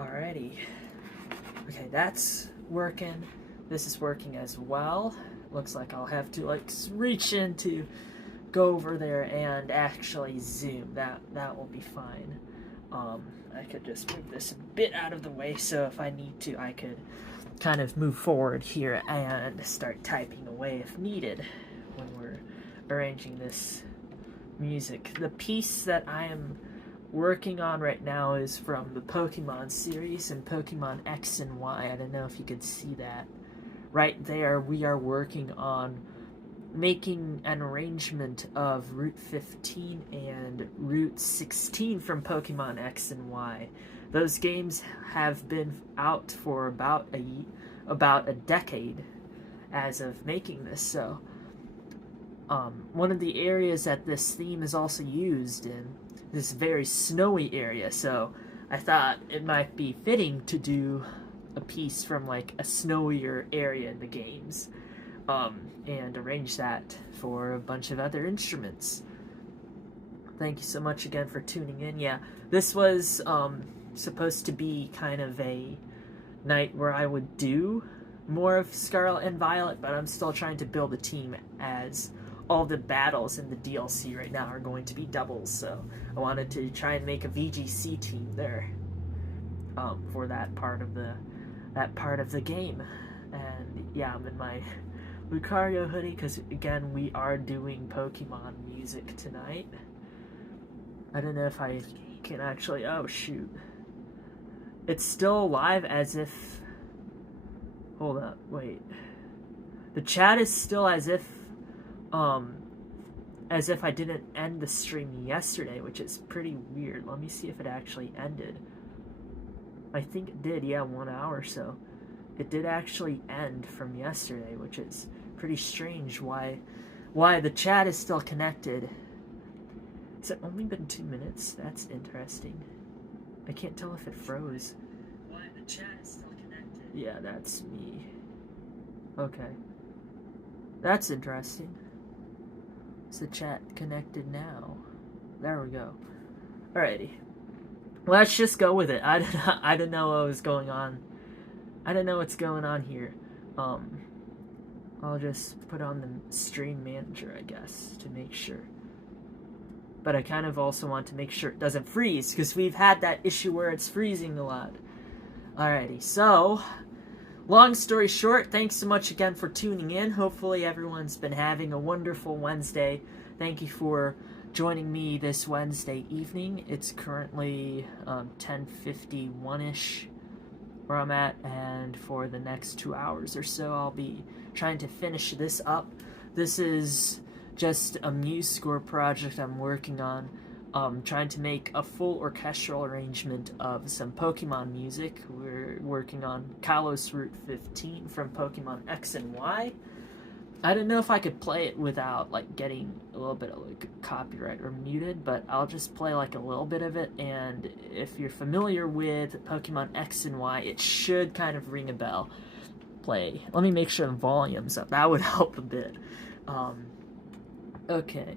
Alrighty. Okay, that's working. This is working as well. Looks like I'll have to reach in to go over there and actually zoom. That will be fine. I could just move this a bit out of the way, so if I need to, I could kind of move forward here and start typing away if needed when we're arranging this music. The piece that I am working on right now is from the Pokemon series and Pokemon X and Y. I don't know if you could see that. Right there, we are working on making an arrangement of Route 15 and Route 16 from Pokemon X and Y. Those games have been out for about a decade as of making this, so one of the areas that this theme is also used in, this very snowy area, so I thought it might be fitting to do a piece from like a snowier area in the games, and arrange that for a bunch of other instruments. Thank you so much again for tuning in. Yeah, this was supposed to be kind of a night where I would do more of Scarlet and Violet, but I'm still trying to build a team, as all the battles in the DLC right now are going to be doubles, so I wanted to try and make a VGC team there for that part of the game. And yeah, I'm in my Lucario hoodie because, again, we are doing Pokemon music tonight. I don't know if I can actually... Oh, shoot. It's still live as if... Hold up, wait. The chat is still as if I didn't end the stream yesterday, which is pretty weird. Let me see if it actually ended. I think it did, yeah, 1 hour or so. It did actually end from yesterday, which is pretty strange. Why the chat is still connected. It's only been 2 minutes? That's interesting. I can't tell if it froze. Why the chat is still connected? Yeah, that's me. Okay. That's interesting. Is the chat connected now? There we go. Alrighty. Let's just go with it. I don't know what was going on. I don't know what's going on here. I'll just put on the stream manager, I guess, to make sure. But I kind of also want to make sure it doesn't freeze, because we've had that issue where it's freezing a lot. Alrighty, so, long story short, thanks so much again for tuning in. Hopefully everyone's been having a wonderful Wednesday. Thank you for joining me this Wednesday evening. It's currently 10:51-ish where I'm at, and for the next 2 hours or so I'll be trying to finish this up. This is just a Musescore project I'm working on, trying to make a full orchestral arrangement of some Pokemon music. We're working on Kalos Route 15 from Pokemon X and Y. I don't know if I could play it without getting a little bit of copyright or muted, but I'll just play a little bit of it, and if you're familiar with Pokemon X and Y, it should kind of ring a bell. Play. Let me make sure the volume's up. That would help a bit. Okay.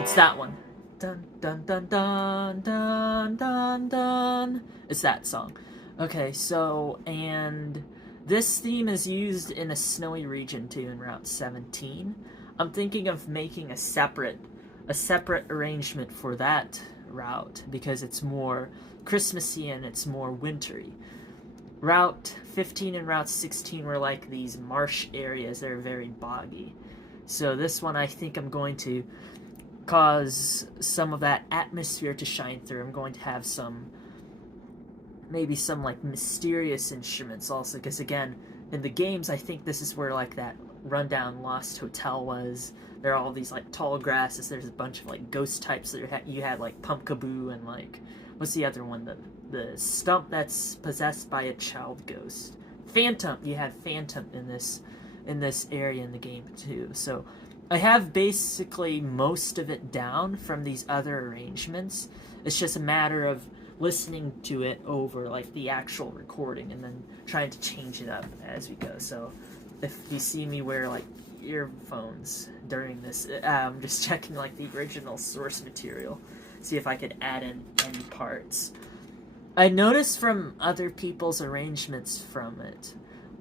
It's that one. Dun dun dun dun dun dun dun. It's that song. Okay, so, and this theme is used in a snowy region too, in Route 17. I'm thinking of making a separate arrangement for that route, because it's more Christmassy and it's more wintry. Route 15 and Route 16 were like these marsh areas that are very boggy. So this one, I think I'm going to cause some of that atmosphere to shine through. I'm going to have maybe some mysterious instruments also, because again, in the games, I think this is where that rundown lost hotel was. There are all these tall grasses. There's a bunch of ghost types that you had Pumpkaboo and what's the other one? The stump that's possessed by a child ghost. Phantom. You had Phantom in this area in the game too. So I have basically most of it down from these other arrangements. It's just a matter of listening to it over the actual recording and then trying to change it up as we go. So if you see me wear earphones during this, I'm just checking the original source material see if I could add in any parts. I noticed from other people's arrangements from it,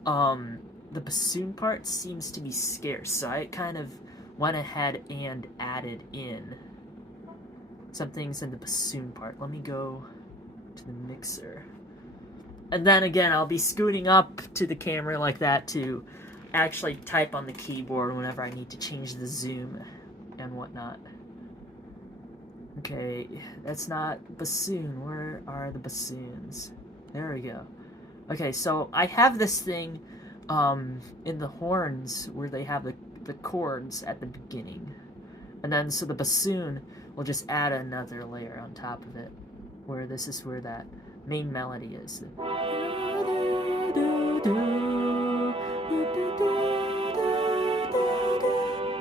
the bassoon part seems to be scarce, so I kind of went ahead and added in some things in the bassoon part. Let me go to the mixer. And then again, I'll be scooting up to the camera like that to actually type on the keyboard whenever I need to change the zoom and whatnot. Okay, that's not bassoon. Where are the bassoons? There we go. Okay, so I have this thing in the horns where they have the chords at the beginning. And then, so the bassoon will just add another layer on top of it, where this is where that main melody is.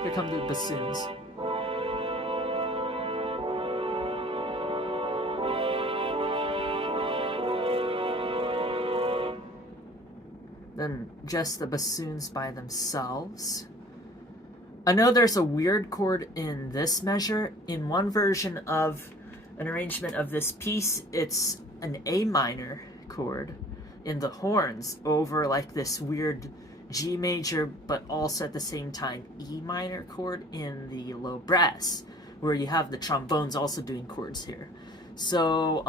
Here come the bassoons. Then just the bassoons by themselves. I know there's a weird chord in this measure. In one version of an arrangement of this piece, it's an A minor chord in the horns over like this weird G major, but also at the same time E minor chord in the low brass, where you have the trombones also doing chords here. So,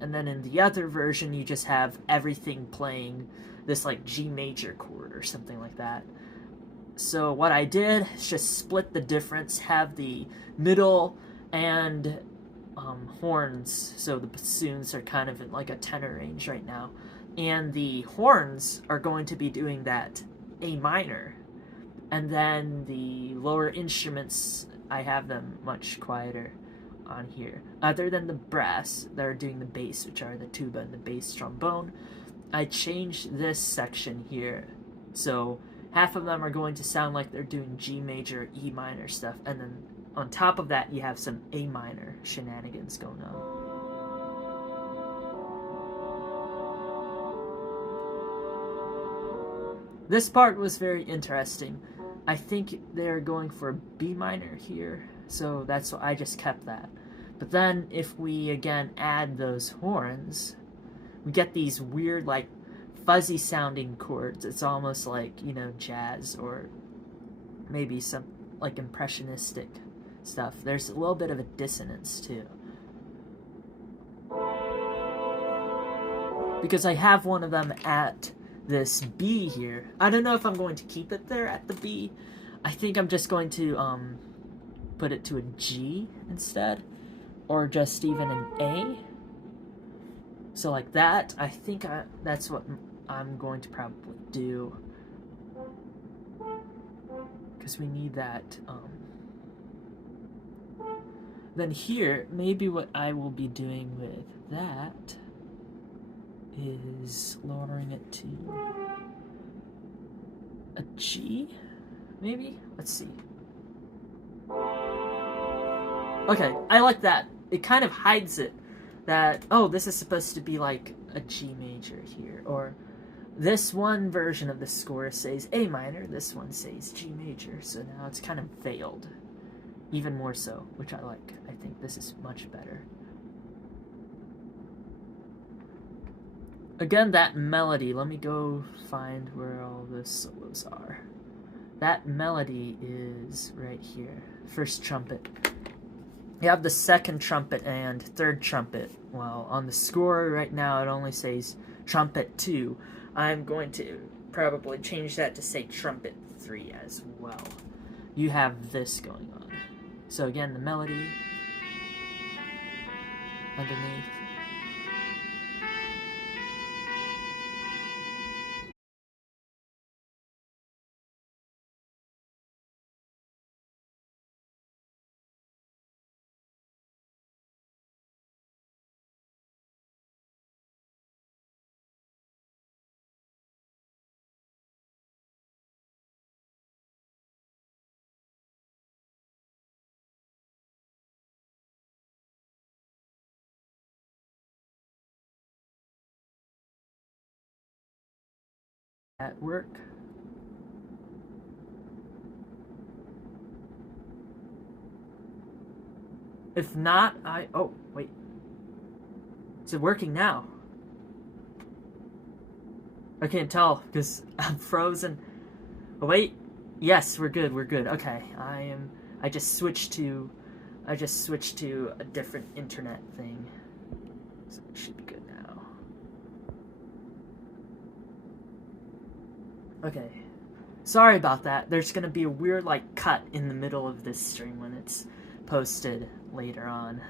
and then in the other version, you just have everything playing this like G major chord or something like that. So what I did is just split the difference, have the middle and horns, so the bassoons are kind of in like a tenor range right now, and the horns are going to be doing that A minor, and then the lower instruments, I have them much quieter on here, other than the brass that are doing the bass, which are the tuba and the bass trombone. I changed this section here, so half of them are going to sound like they're doing G major, E minor stuff, and then on top of that you have some A minor shenanigans going on. This part was very interesting. I think they're going for a B minor here, so that's why I just kept that. But then if we again add those horns, we get these weird, like, fuzzy sounding chords. It's almost like, you know, jazz or maybe some, like, impressionistic stuff. There's a little bit of a dissonance, too. Because I have one of them at this B here. I don't know if I'm going to keep it there at the B. I think I'm just going to put it to a G instead, or just even an A. So like that, I think that's what I'm going to probably do, because we need that. Then here, maybe what I will be doing with that is lowering it to a G, maybe? Let's see. Okay, I like that. It kind of hides it. That, oh, this is supposed to be like a G major here, or this one version of the score says A minor, this one says G major, so now it's kind of veiled, even more so, which I like. I think this is much better. Again, that melody, let me go find where all the solos are. That melody is right here, first trumpet. You have the second trumpet and third trumpet. Well, on the score right now it only says trumpet 2. I'm going to probably change that to say trumpet 3 as well. You have this going on. So again, the melody underneath. At work. If not, oh, wait. Is it working now? I can't tell because I'm frozen. Oh, wait. Yes, we're good. We're good. Okay. I just switched to a different internet thing. So it should be good now. Okay. Sorry about that. There's going to be a weird like cut in the middle of this stream when it's posted later on.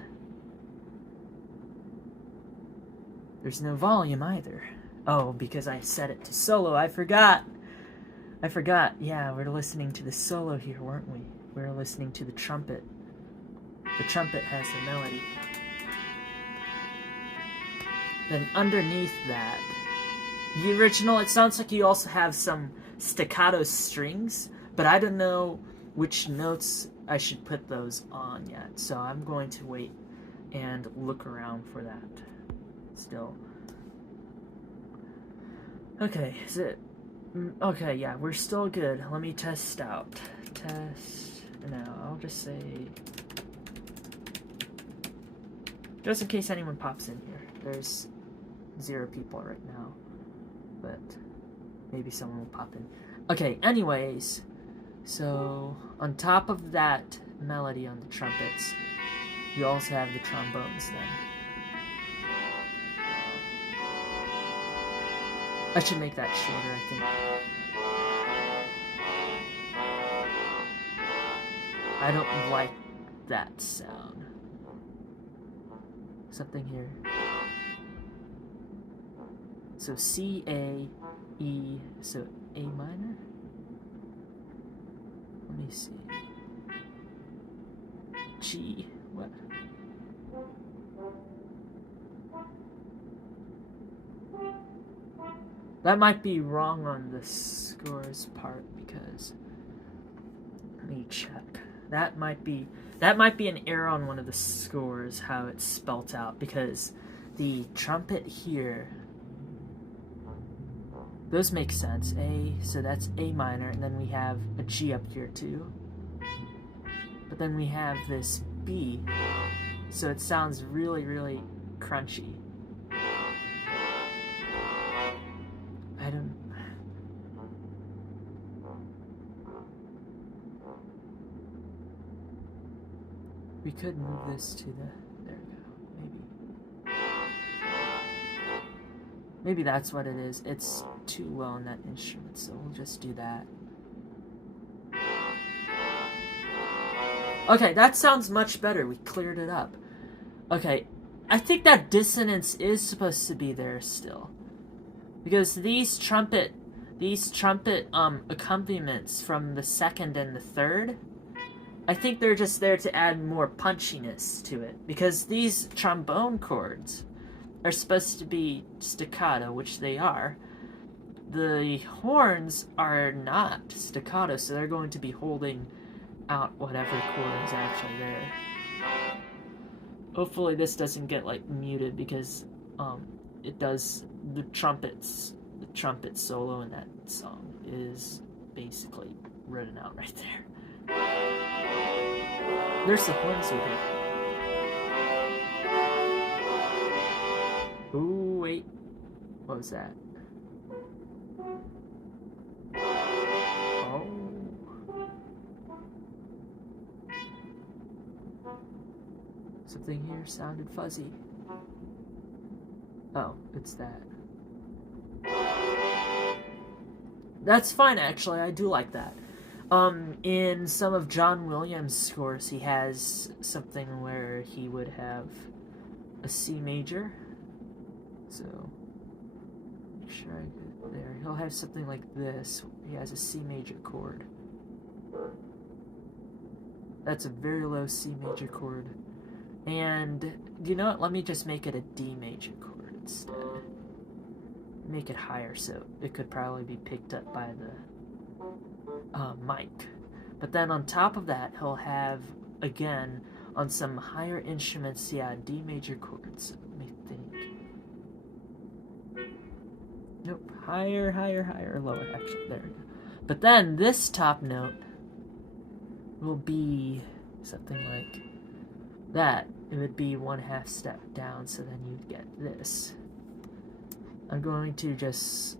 There's no volume either. Oh, because I set it to solo. I forgot. Yeah, we're listening to the solo here, weren't we? We're listening to the trumpet. The trumpet has a melody. Then underneath that, the original, it sounds like you also have some staccato strings, but I don't know which notes I should put those on yet. So I'm going to wait and look around for that still. Okay, is it... Okay, yeah, we're still good. Let me test out. Test... No, I'll just say... Just in case anyone pops in here. There's 0 people right now. But maybe someone will pop in. Okay, anyways. So, on top of that melody on the trumpets, you also have the trombones then. I should make that shorter, I think. I don't like that sound. Something here. So C, A, E, so A minor? Let me see. G, what? That might be wrong on the scores part because let me check. That might be an error on one of the scores how it's spelt out because the trumpet here, those make sense. A, so that's A minor, and then we have a G up here too. But then we have this B, so it sounds really, really crunchy. I don't... We could move this to the... There we go. Maybe that's what it is. It's too low on that instrument, so we'll just do that. Okay, that sounds much better. We cleared it up. Okay, I think that dissonance is supposed to be there still. Because these trumpet accompaniments from the second and the third, I think they're just there to add more punchiness to it. Because these trombone chords are supposed to be staccato, which they are. The horns are not staccato, so they're going to be holding out whatever chord is actually there. Hopefully this doesn't get like muted because it does. The trumpet solo in that song is basically written out right there. There's the horns we hear. Ooh, wait. What was that? Oh. Something here sounded fuzzy. Oh, it's that. That's fine, actually. I do like that. In some of John Williams' scores, he has something where he would have a C major. So, make sure I get there. He'll have something like this. He has a C major chord. That's a very low C major chord. And, you know what? Let me just make it a D major chord instead. Make it higher so it could probably be picked up by the mic. But then on top of that, he'll have, again, on some higher instruments, yeah, D major chords. Let me think. Nope, higher, lower, actually, there we go. But then this top note will be something like that, it would be 1/2 step down, so then you'd get this. I'm going to just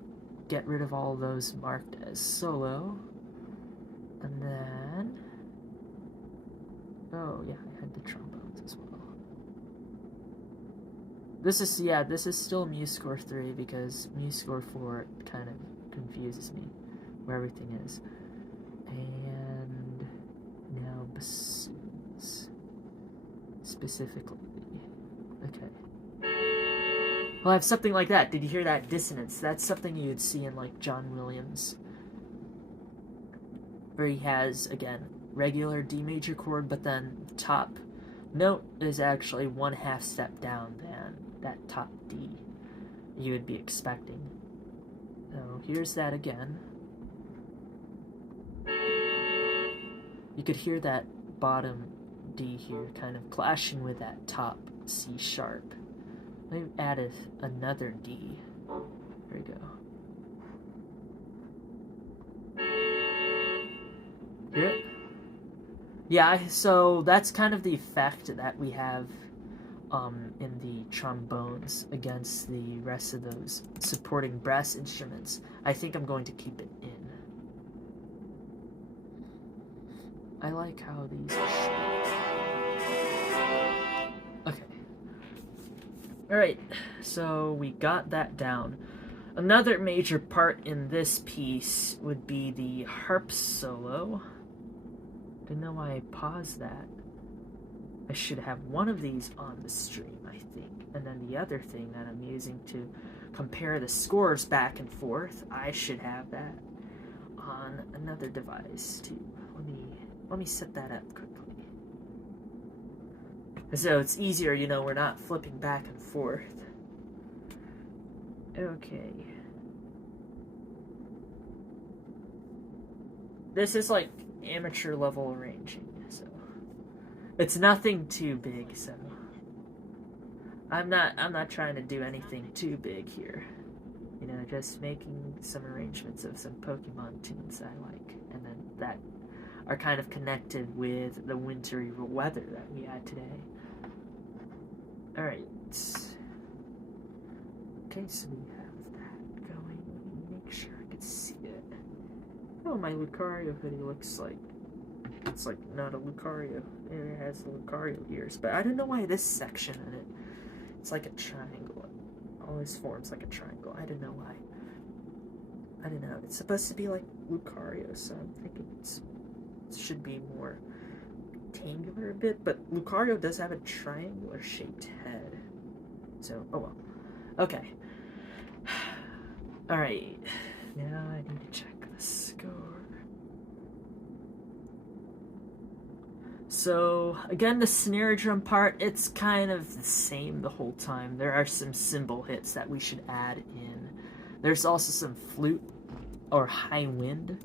get rid of all those marked as solo, and then, oh yeah, I had the trombones as well. This is still Musescore 3, because Musescore 4 kind of confuses me where everything is. And now bassoons, specifically. Okay. Well, I have something like that. Did you hear that dissonance? That's something you'd see in, like, John Williams, where he has, again, regular D major chord, but then the top note is actually 1/2 step down than that top D you would be expecting. So here's that again. You could hear that bottom D here kind of clashing with that top C sharp. Let me add another D. There we go. Hear it? Yeah, so that's kind of the effect that we have in the trombones against the rest of those supporting brass instruments. I think I'm going to keep it in. I like how these are shaped. Okay. Alright, so we got that down. Another major part in this piece would be the harp solo. Didn't know why I paused that. I should have one of these on the stream, I think. And then the other thing that I'm using to compare the scores back and forth, I should have that on another device too. Let me set that up quickly. So it's easier, you know, we're not flipping back and forth. Okay. This is like amateur level arranging, so it's nothing too big, so I'm not trying to do anything too big here. You know, just making some arrangements of some Pokemon tunes I like, and then that are kind of connected with the wintry weather that we had today. Alright. Okay, so we have that going. Let me make sure I can see it. Oh, my Lucario hoodie looks like it's like not a Lucario. It has the Lucario ears, but I don't know why this section in it, it's like a triangle. It always forms like a triangle. I don't know why. I don't know. It's supposed to be like Lucario, so I'm thinking it should be more rectangular a bit, but Lucario does have a triangular shaped head. So, oh well. Okay. Alright. Now I need to check the score. So, again, the snare drum part, it's kind of the same the whole time. There are some cymbal hits that we should add in. There's also some flute or high wind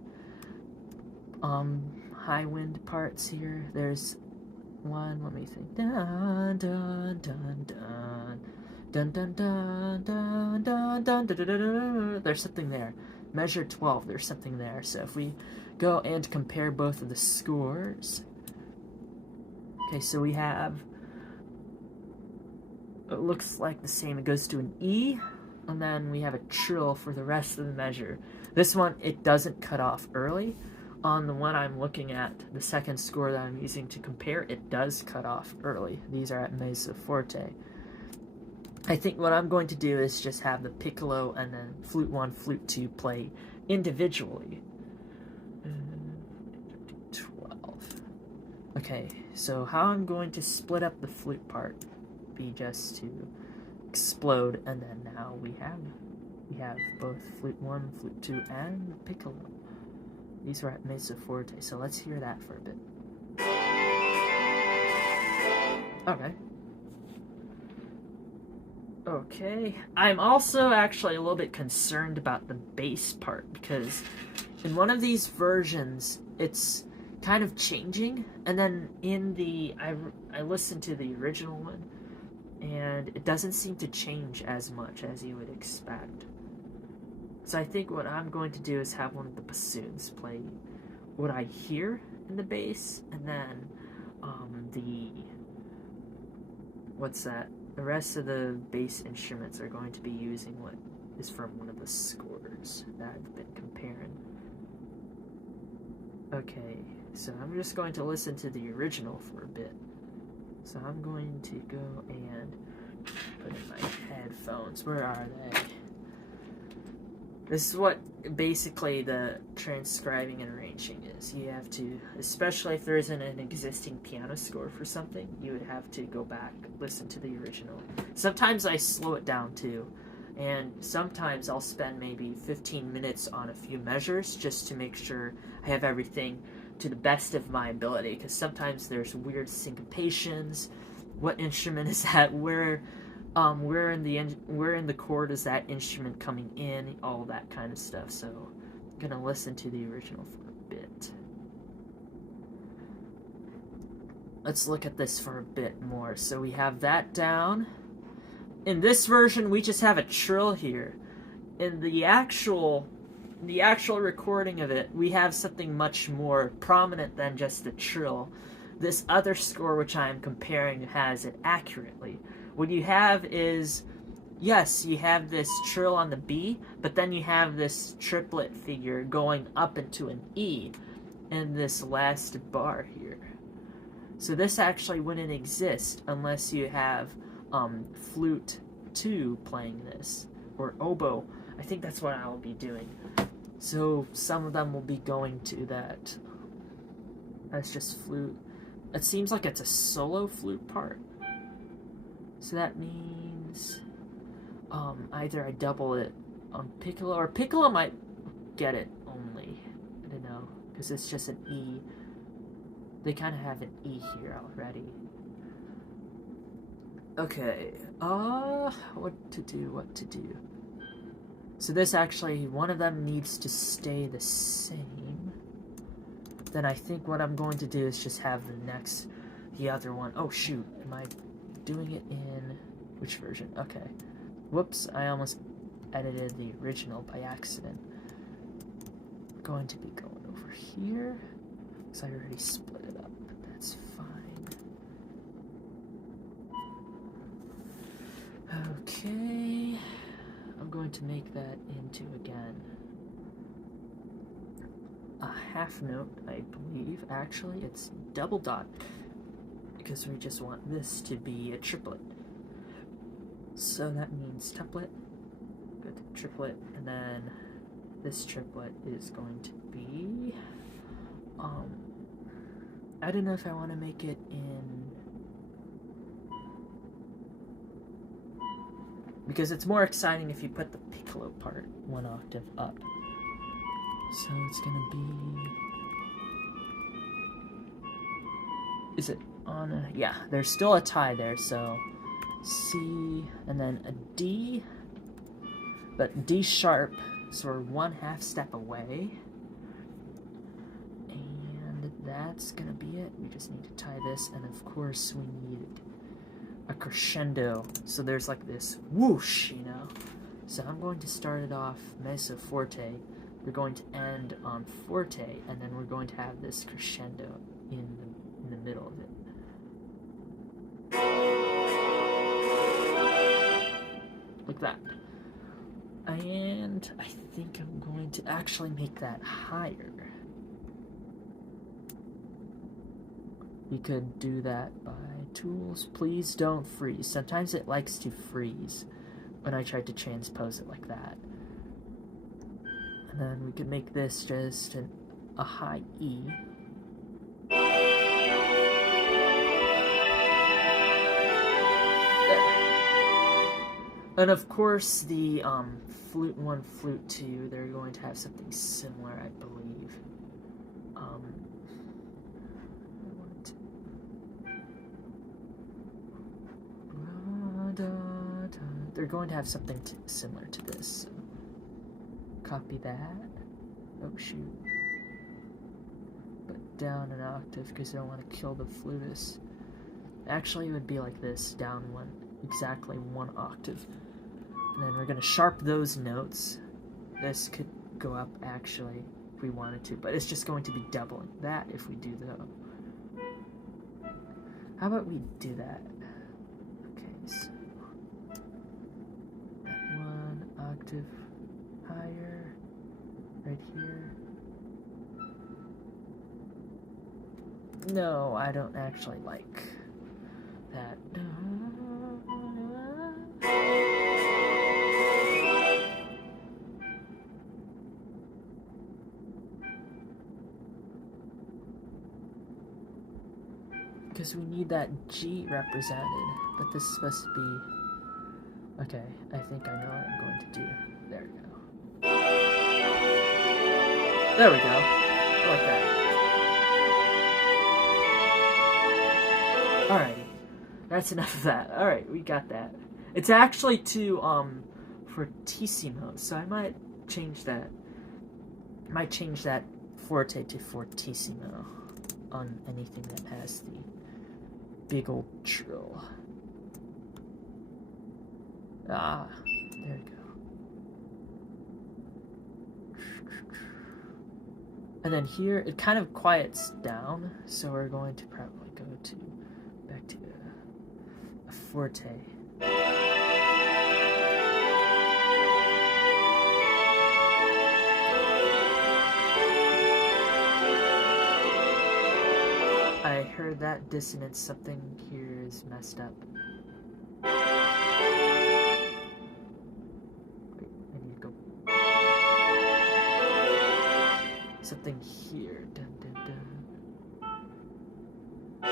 parts here. There's one, let me think. Dun dun dun dun dun dun dun dun dun dun dun dun. There's something there. Measure 12, there's something there. So if we go and compare both of the scores. Okay, so we have, it looks like the same. It goes to an E, and then we have a trill for the rest of the measure. This one, it doesn't cut off early. On the one I'm looking at, the second score that I'm using to compare, it does cut off early. These are at mezzo forte. I think what I'm going to do is just have the piccolo and then flute 1, flute 2 play individually. 12. Okay, so how I'm going to split up the flute part be just to explode, and then now we have both flute 1, flute 2, and piccolo. These were at mezzo forte, so let's hear that for a bit. Okay. Okay. I'm also actually a little bit concerned about the bass part, because in one of these versions, it's kind of changing, and then in the, I listened to the original one, and it doesn't seem to change as much as you would expect. So I think what I'm going to do is have one of the bassoons play what I hear in the bass, and then what's that? The rest of the bass instruments are going to be using what is from one of the scores that I've been comparing. Okay, so I'm just going to listen to the original for a bit. So I'm going to go and put in my headphones. Where are they? This is what basically the transcribing and arranging is. You have to, especially if there isn't an existing piano score for something, you would have to go back, listen to the original. Sometimes I slow it down too, and sometimes I'll spend maybe 15 minutes on a few measures just to make sure I have everything to the best of my ability, because sometimes there's weird syncopations. What instrument is that? Where in the chord is that instrument coming in? All that kind of stuff. So I'm gonna listen to the original for a bit. Let's look at this for a bit more. So we have that down. In this version, we just have a trill here. In the actual recording of it, we have something much more prominent than just the trill. This other score, which I am comparing, has it accurately. What you have is, yes, you have this trill on the B, but then you have this triplet figure going up into an E in this last bar here. So this actually wouldn't exist unless you have flute 2 playing this, or oboe. I think that's what I'll be doing. So some of them will be going to that. That's just flute. It seems like it's a solo flute part. So that means either I double it on piccolo, or piccolo might get it only. I don't know, because it's just an E. They kind of have an E here already. Okay, what to do? So this actually, one of them needs to stay the same. Then I think what I'm going to do is just have the other one. Oh shoot, am I doing it in which version? Okay. Whoops, I almost edited the original by accident. I'm going to be going over here, because I already split it up, but that's fine. Okay. I'm going to make that into, again, a half note, I believe. Actually, it's double dot, because we just want this to be a triplet. So that means tuplet, good, triplet, and then this triplet is going to be, I don't know if I want to make it in, because it's more exciting if you put the piccolo part 1 octave up. So it's gonna be, is it on a, yeah, there's still a tie there, so C, and then a D, but D sharp, so we're 1/2 step away, and that's gonna be it. We just need to tie this, and of course we need a crescendo, so there's like this whoosh, you know. So I'm going to start it off mezzo forte, we're going to end on forte, and then we're going to have this crescendo in the middle of it. Like that. And I think I'm going to actually make that higher. We could do that by tools. Please don't freeze. Sometimes it likes to freeze when I try to transpose it like that. And then we could make this just a high E. And of course, the flute 1, flute 2, they're going to have something similar, I believe. They're going to have something similar to this. So copy that. Oh shoot. But down an octave because I don't want to kill the flutist. Actually, it would be like this, down exactly 1 octave. And then we're going to sharp those notes. This could go up, actually, if we wanted to, but it's just going to be doubling that if we do that. How about we do that? octave higher, right here. No, I don't actually like that. Because we need that G represented, but this is supposed to be... Okay, I think I know what I'm going to do. There we go. There we go. Like that. Alrighty. That's enough of that. Alright, we got that. It's actually to, fortissimo, so I might change that. I might change that forte to fortissimo on anything that has the big old trill. Ah, there we go. And then here, it kind of quiets down, so we're going to probably go to back to a forte. I heard that dissonance. Something here is messed up. Wait, I need to go. Something here. Dun, dun, dun. I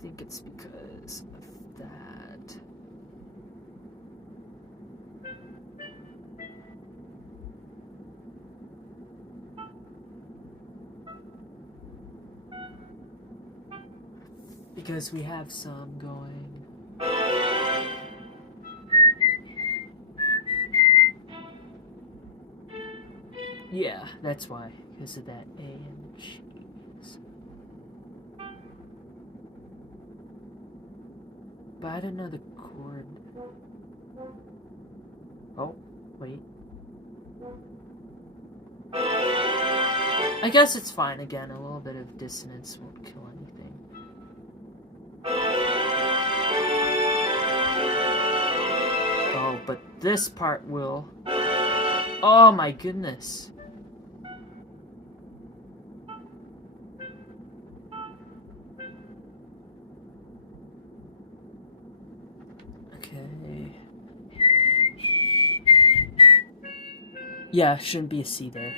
think it's because of that. Because we have some going. Yeah, that's why. Because of that A and G's. But I don't know the chord. Oh, wait. I guess it's fine again. A little bit of dissonance won't kill anything. Oh, but this part will. Oh my goodness. Okay. Yeah, shouldn't be a C there.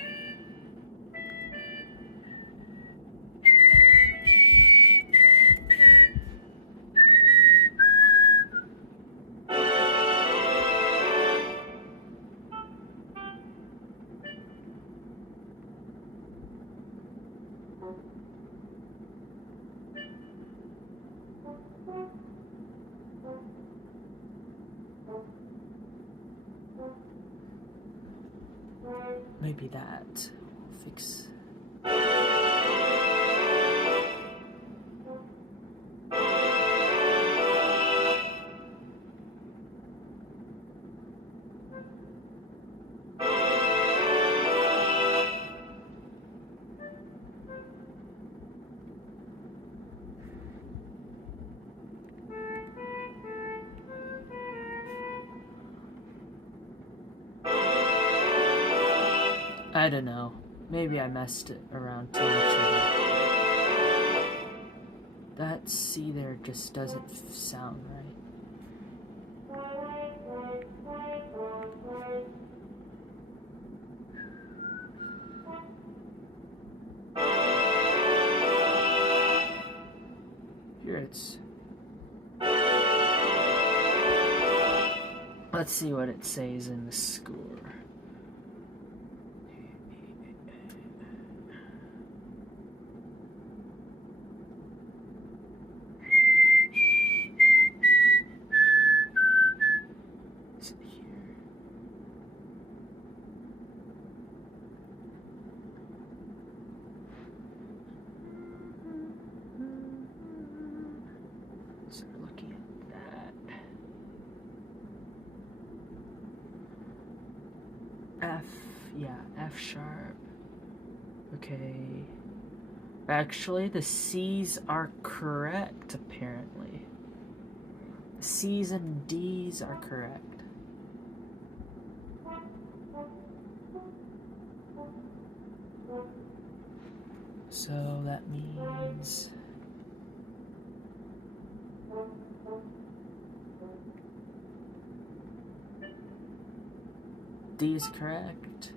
Maybe that will fix. I don't know. Maybe I messed it around too much. That C there just doesn't sound right. Here it's... Let's see what it says in the score. F sharp. Okay. Actually, the C's are correct, apparently. The C's and D's are correct. So that means D is correct.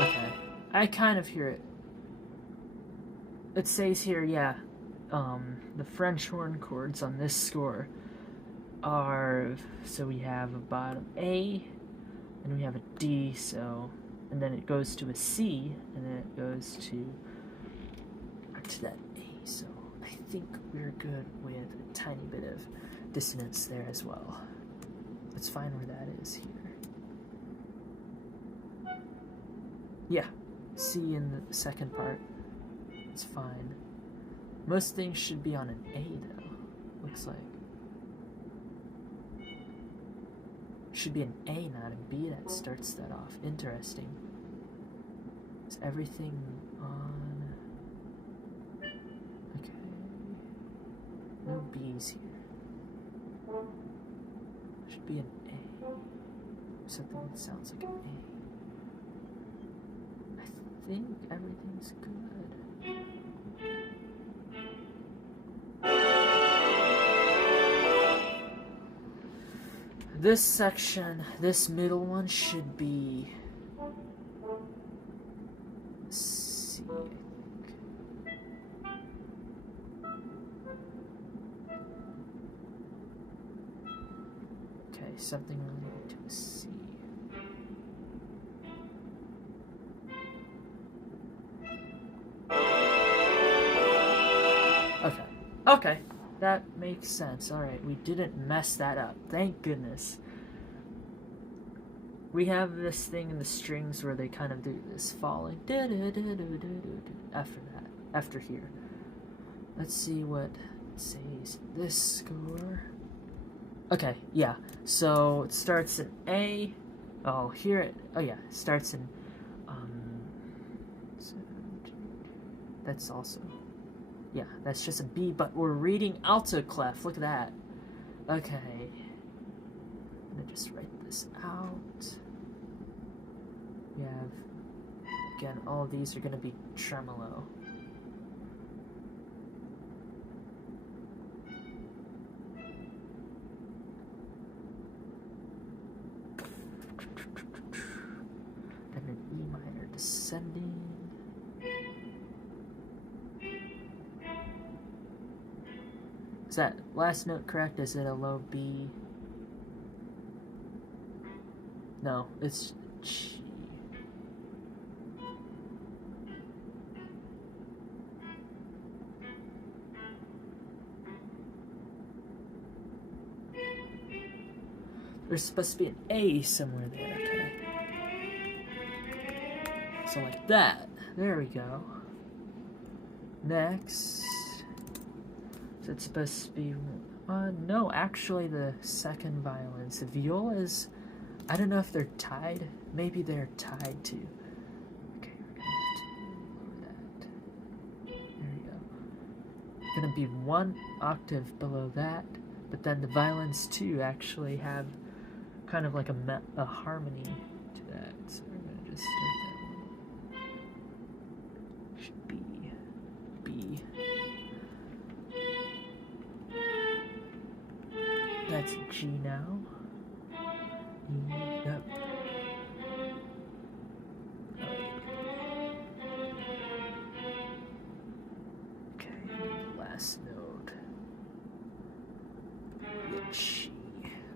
Okay, I kind of hear it. It says here, yeah, the French horn chords on this score are, so we have a bottom A, and we have a D, so, and then it goes to a C, and then it goes to that A, so I think we're good with a tiny bit of dissonance there as well. Let's find where that is here. Yeah, C in the second part. It's fine. Most things should be on an A though, looks like. Should be an A, not a B that starts that off. Interesting. Is everything on? Okay. No B's here. Should be an A. Something that sounds like an A. I think everything's good. This section, this middle one should be C, I think. Okay, something related to a C. Okay. Okay. That makes sense. Alright, we didn't mess that up. Thank goodness. We have this thing in the strings where they kind of do this falling. After that. After here. Let's see what it says. This score. Okay, yeah. So it starts in A. Oh, here it. Oh, yeah. It starts in. That's also. Yeah, that's just a B, but we're reading alto clef. Look at that. Okay. I'm gonna just write this out. We have, again, all of these are gonna be tremolo. And an E minor descending. Is that last note correct? Is it a low B? No, it's G. There's supposed to be an A somewhere there, okay. So like that. There we go. Next. So it's supposed to be, no, actually the second violins. The violas, I don't know if they're tied. Maybe they're tied to. Okay, we're gonna have to lower that. There we go. Gonna be one octave below that, but then the violins too actually have kind of like a harmony to that. So we're gonna just start that one. Should be B. That's G now. Yep. Okay, and the last note. G.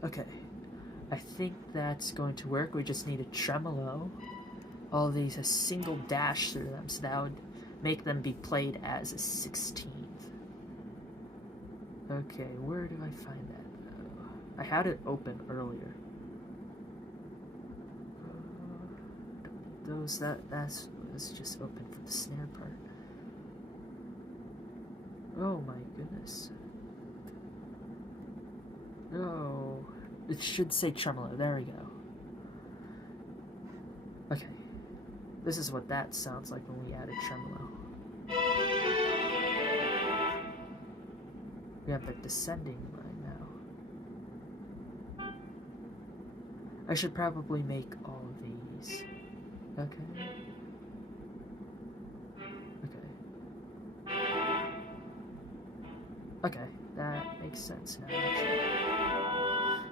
Okay. I think that's going to work. We just need a tremolo. All of these, a single dash through them, so that would make them be played as a 16th. Okay, where do I find that? I had it open earlier. That's just open for the snare part. Oh my goodness. Oh, it should say tremolo. There we go. Okay, this is what that sounds like when we add a tremolo. We have a descending line now. I should probably make all of these. Okay. Okay, that makes sense now, actually.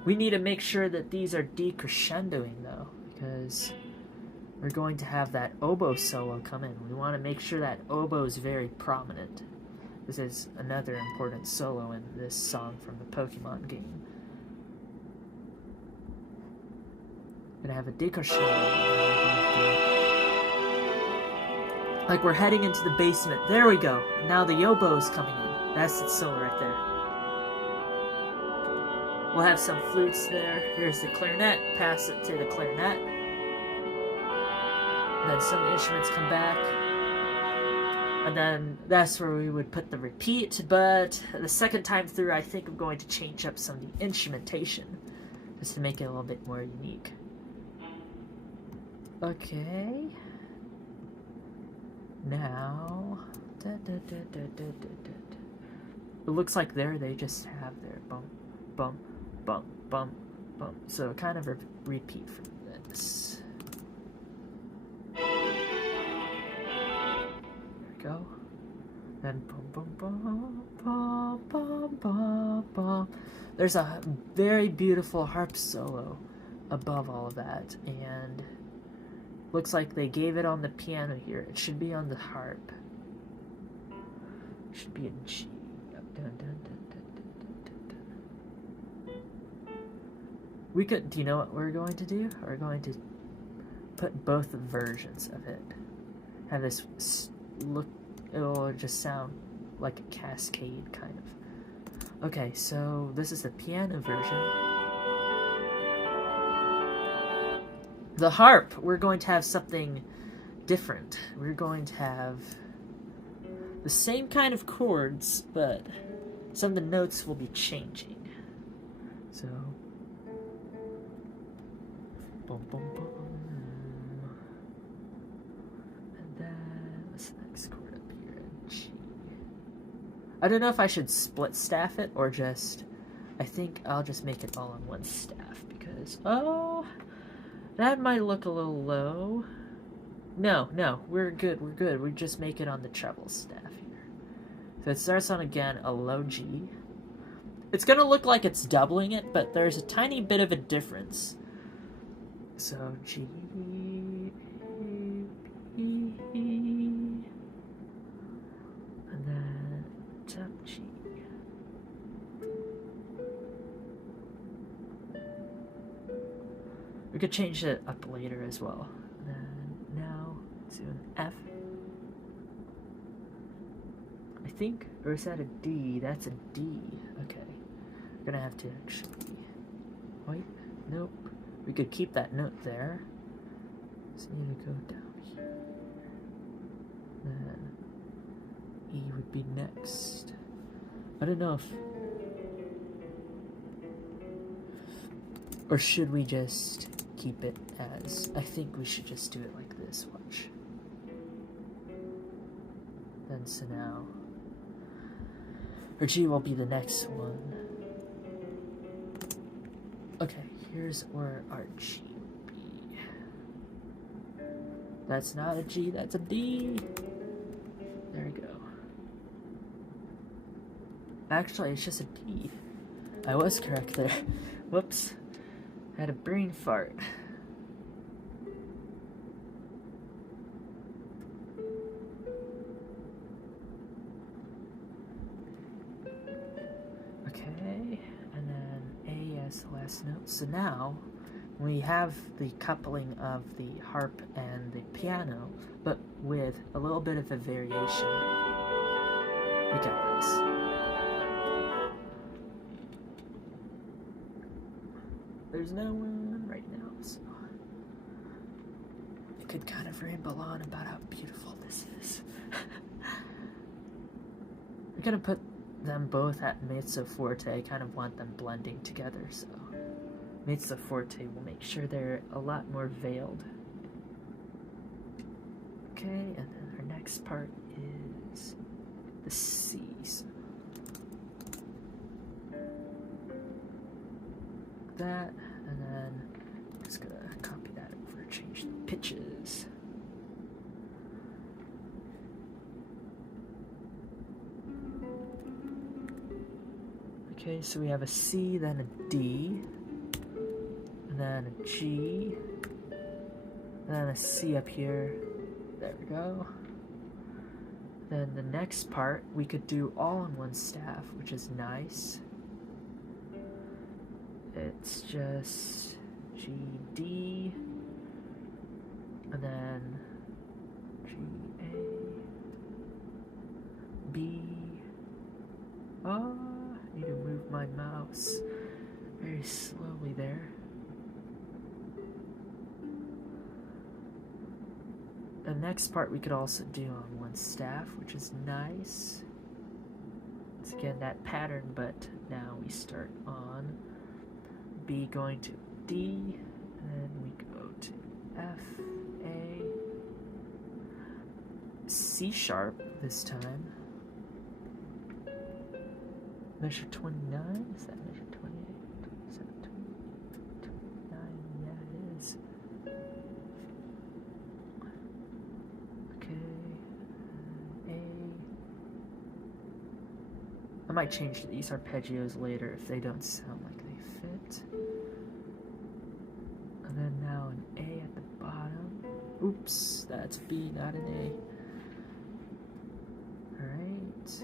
We need to make sure that these are decrescendoing, though, because we're going to have that oboe solo come in. We want to make sure that oboe is very prominent. This is another important solo in this song from the Pokemon game. Gonna have a decrescendo. Like we're heading into the basement. There we go. Now the oboe's coming in. That's the solo right there. We'll have some flutes there. Here's the clarinet. Pass it to the clarinet. And then some instruments come back. And then that's where we would put the repeat. But the second time through, I think I'm going to change up some of the instrumentation. Just to make it a little bit more unique. Okay. Now... It looks like there they just have their bump, bump, bump, bump, bump. So kind of a repeat from this. There we go. And bum bum bum bum bum bum bum. There's a very beautiful harp solo above all of that, and looks like they gave it on the piano here. It should be on the harp. It should be in G. Dun, dun, dun, dun, dun, dun, dun. We could, do you know what we're going to do? We're going to put both versions of it. Have this look, it'll just sound like a cascade, kind of. Okay, so this is the piano version. The harp, we're going to have something different. We're going to have the same kind of chords, but some of the notes will be changing. So, boom, boom, boom. And then, what's the next chord up here? G. I don't know if I should split staff it or just, I think I'll just make it all on one staff because, oh, that might look a little low. No, we're good, we just make it on the treble staff here. So it starts on, again, a low G. It's gonna look like it's doubling it, but there's a tiny bit of a difference. So, G, A, B, and then top G. We could change it up later as well. And then now to an F. I think, or is that a D? That's a D. Okay. We're gonna have to actually... Wait, nope. We could keep that note there. Just need to go down here. Then E would be next. I don't know if... Or should we just keep it as... I think we should just do it like this, watch. Then so now... Or G will be the next one. Okay, here's where our G would be. That's not a G, that's a D. There we go. Actually, it's just a D. I was correct there. Whoops. I had a brain fart. Okay, and then A as the last note. So now, we have the coupling of the harp and the piano, but with a little bit of a variation. We got this. There's no one right now, so I could kind of ramble on about how beautiful this is. We're gonna put them both at mezzo forte. I kind of want them blending together, so mezzo forte will make sure they're a lot more veiled. Okay, and then our next part is the C. So that, and then I'm just gonna copy that over, change the pitches. Okay, so we have a C, then a D, and then a G, and then a C up here. There we go. Then the next part, we could do all on one staff, which is nice. It's just G, D, and then G, A, B. Oh, I need to move my mouse very slowly there. The next part we could also do on one staff, which is nice. It's again that pattern, but now we start on B going to D, and then we go to F, A, C sharp this time. Measure 29? Is that measure 28? 27, 28, 29? Yeah, it is. I might change these arpeggios later if they don't sound like they fit. And then now an A at the bottom. Oops, that's B, not an A. Alright.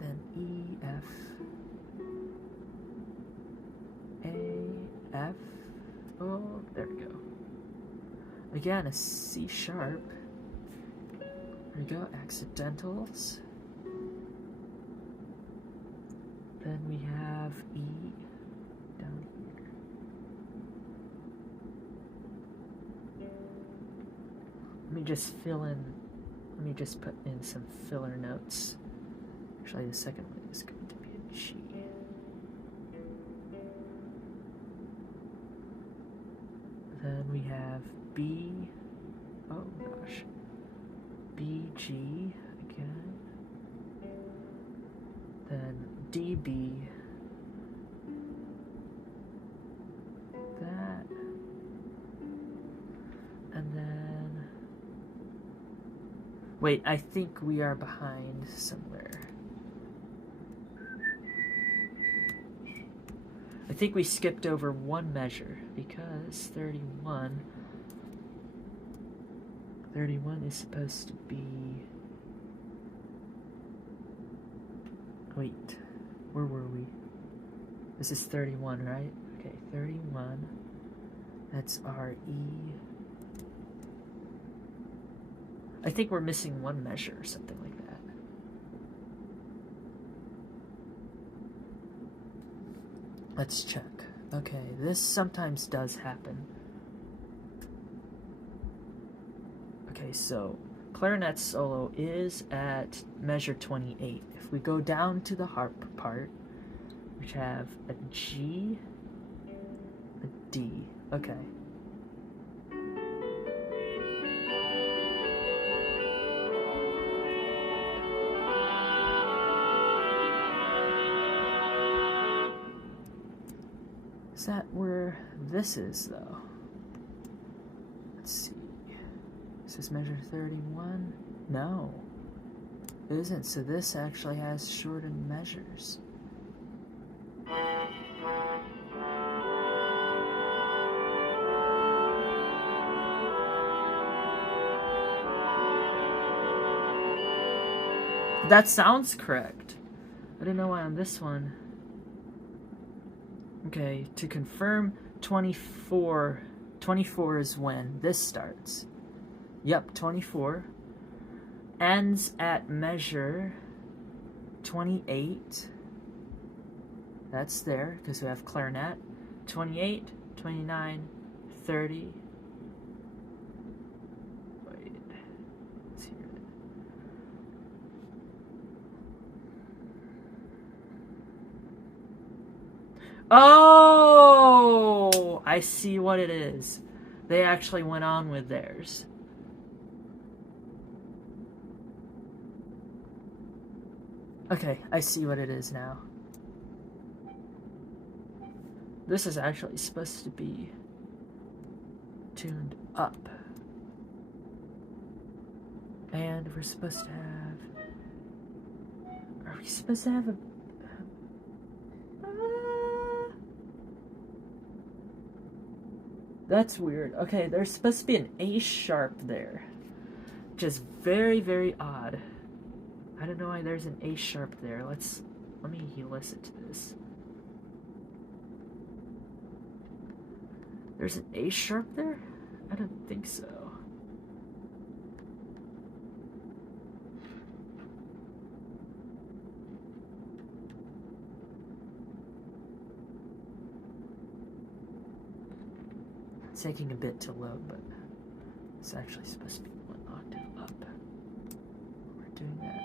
Then E, F, A, F. Oh, there we go. Again, a C sharp. There we go, accidentals. Then we have E down here. Let me just put in some filler notes. Actually, the second one is going to be a G. Then we have B. Oh gosh. B, G again. Then D, B. That. And then. Wait, I think we are behind somewhere. I think we skipped over one measure because 31 is supposed to be... Wait, where were we? This is 31, right? Okay, 31. That's our E. I think we're missing one measure or something like that. Let's check. Okay, this sometimes does happen. Okay, so clarinet solo is at measure 28. If we go down to the harp part, we have a G, a D. Okay. Is that where this is, though? Let's see. Is this measure 31? No, it isn't. So this actually has shortened measures. That sounds correct. I don't know why on this one. Okay, to confirm 24 is when this starts. Yep, 24. Ends at measure 28. That's there, because we have clarinet. 28, 29, 30. Wait, let's hear it. Oh! I see what it is. They actually went on with theirs. Okay, I see what it is now. This is actually supposed to be tuned up. And we're supposed to have... Are we supposed to have a... That's weird. Okay, there's supposed to be an A sharp there. Which is very, very odd. I don't know why there's an A sharp there. Let me listen to this. There's an A sharp there? I don't think so. It's taking a bit to load, but it's actually supposed to be one octave up. We're doing that.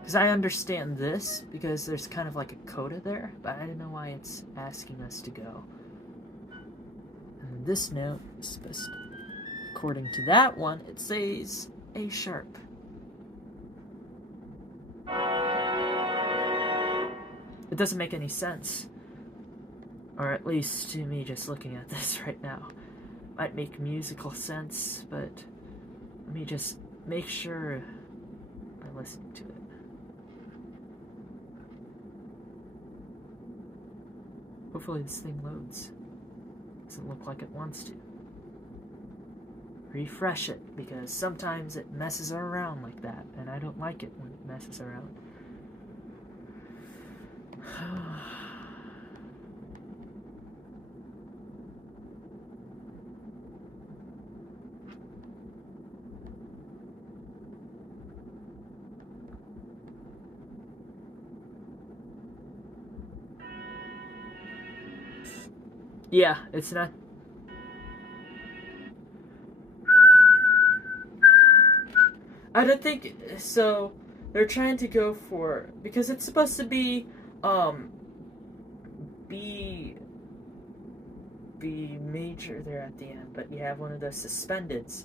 Because I understand this, because there's kind of like a coda there, but I don't know why it's asking us to go. And this note is supposed to, according to that one, it says A sharp. It doesn't make any sense. Or at least to me just looking at this right now. Might make musical sense, but let me just make sure by listening to it. Hopefully this thing loads. Doesn't look like it wants to. Refresh it, because sometimes it messes around like that, and I don't like it when it messes around. Yeah, it's not... I don't think... So, they're trying to go for... Because it's supposed to be, B major there at the end, but you have one of those suspendeds.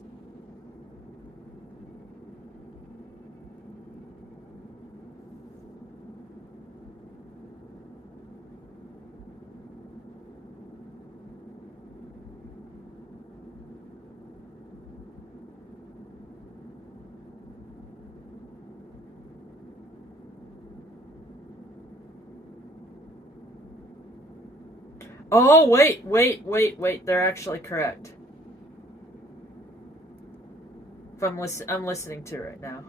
Oh, wait, they're actually correct. If I'm listening to it right now.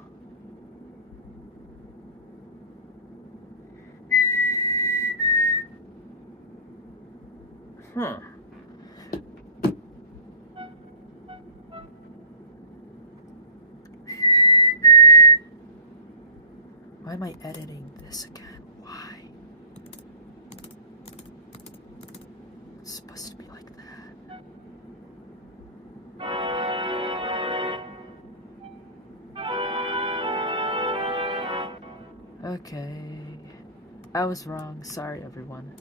Huh. Why am I editing this again? Supposed to be like that. Okay. I was wrong. Sorry, everyone.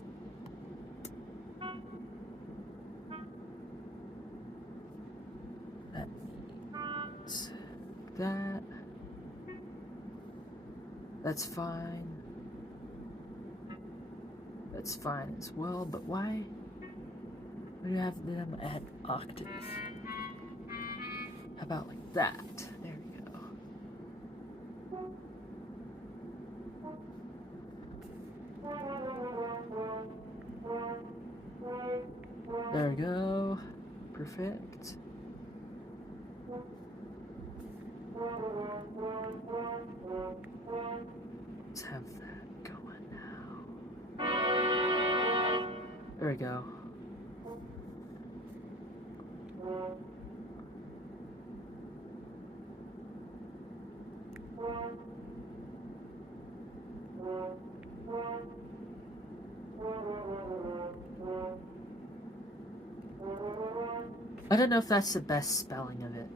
That means that. That's fine. That's fine as well, but why? We have them at octave. How about like that? There we go. There we go. Perfect. Let's have that going now. There we go. I don't know if that's the best spelling of it.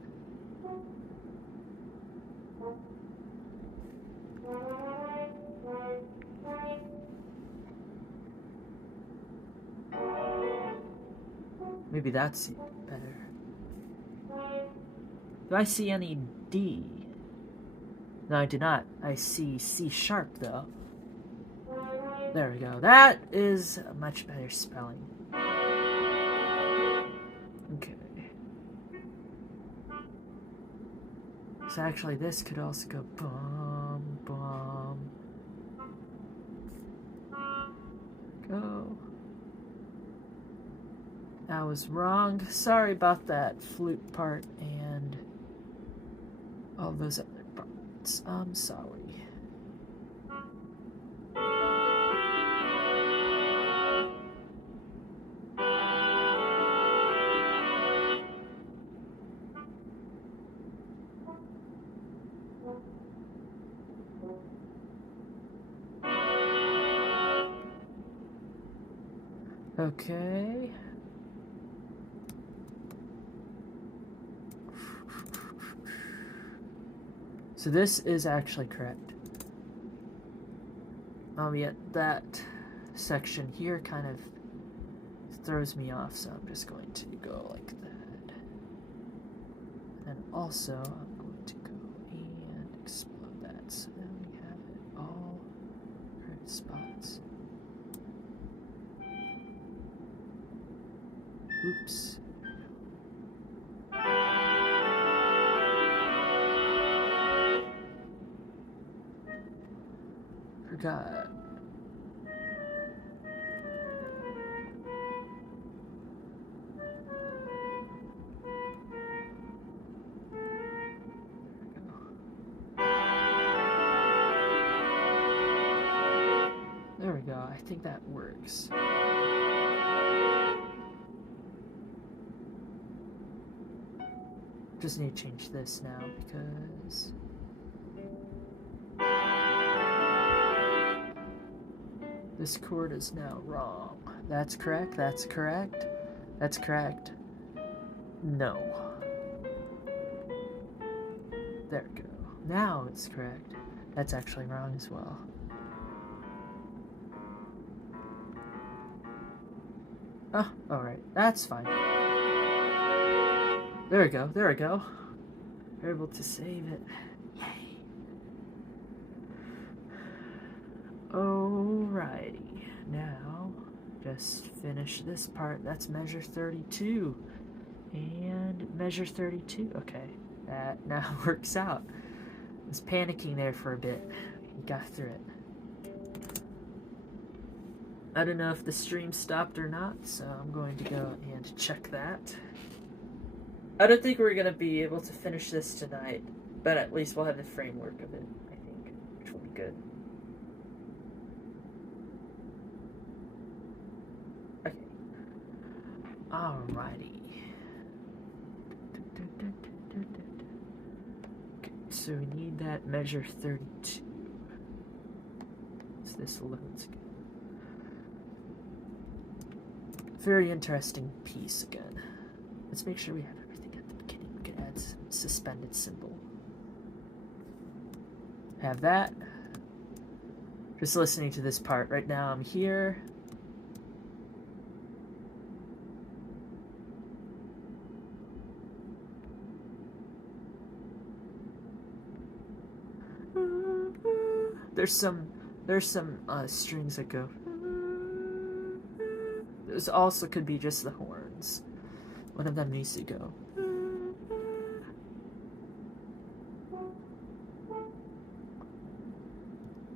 Maybe that's better. Do I see any D? No, I do not. I see C sharp, though. There we go. That is a much better spelling. Okay. So actually, this could also go bum, bum. Go. I was wrong. Sorry about that flute part and all those other parts. I'm sorry. Okay. So this is actually correct. Yet that section here kind of throws me off, so I'm just going to go like that. And also, I'm going to go and explode that, so then we have it all correct spots. Oops. Forgot. There we go. I think that works. Just need to change this now because this chord is now wrong. That's correct. That's correct. That's correct. No. There we go. Now it's correct. That's actually wrong as well. Oh, alright. That's fine. There we go. There we go. We're able to save it. Yay. Alrighty. Now, just finish this part. That's measure 32. And measure 32. Okay. That now works out. I was panicking there for a bit. We got through it. I don't know if the stream stopped or not, so I'm going to go and check that. I don't think we're going to be able to finish this tonight, but at least we'll have the framework of it, I think, which will be good. Okay. Alrighty. Okay, so we need that measure 32. So this loads again. Very interesting piece again. Let's make sure we have everything at the beginning. We can add some suspended symbol. Have that. Just listening to this part. Right now I'm here. There's some strings that go. This also could be just the horns. One of them needs to go.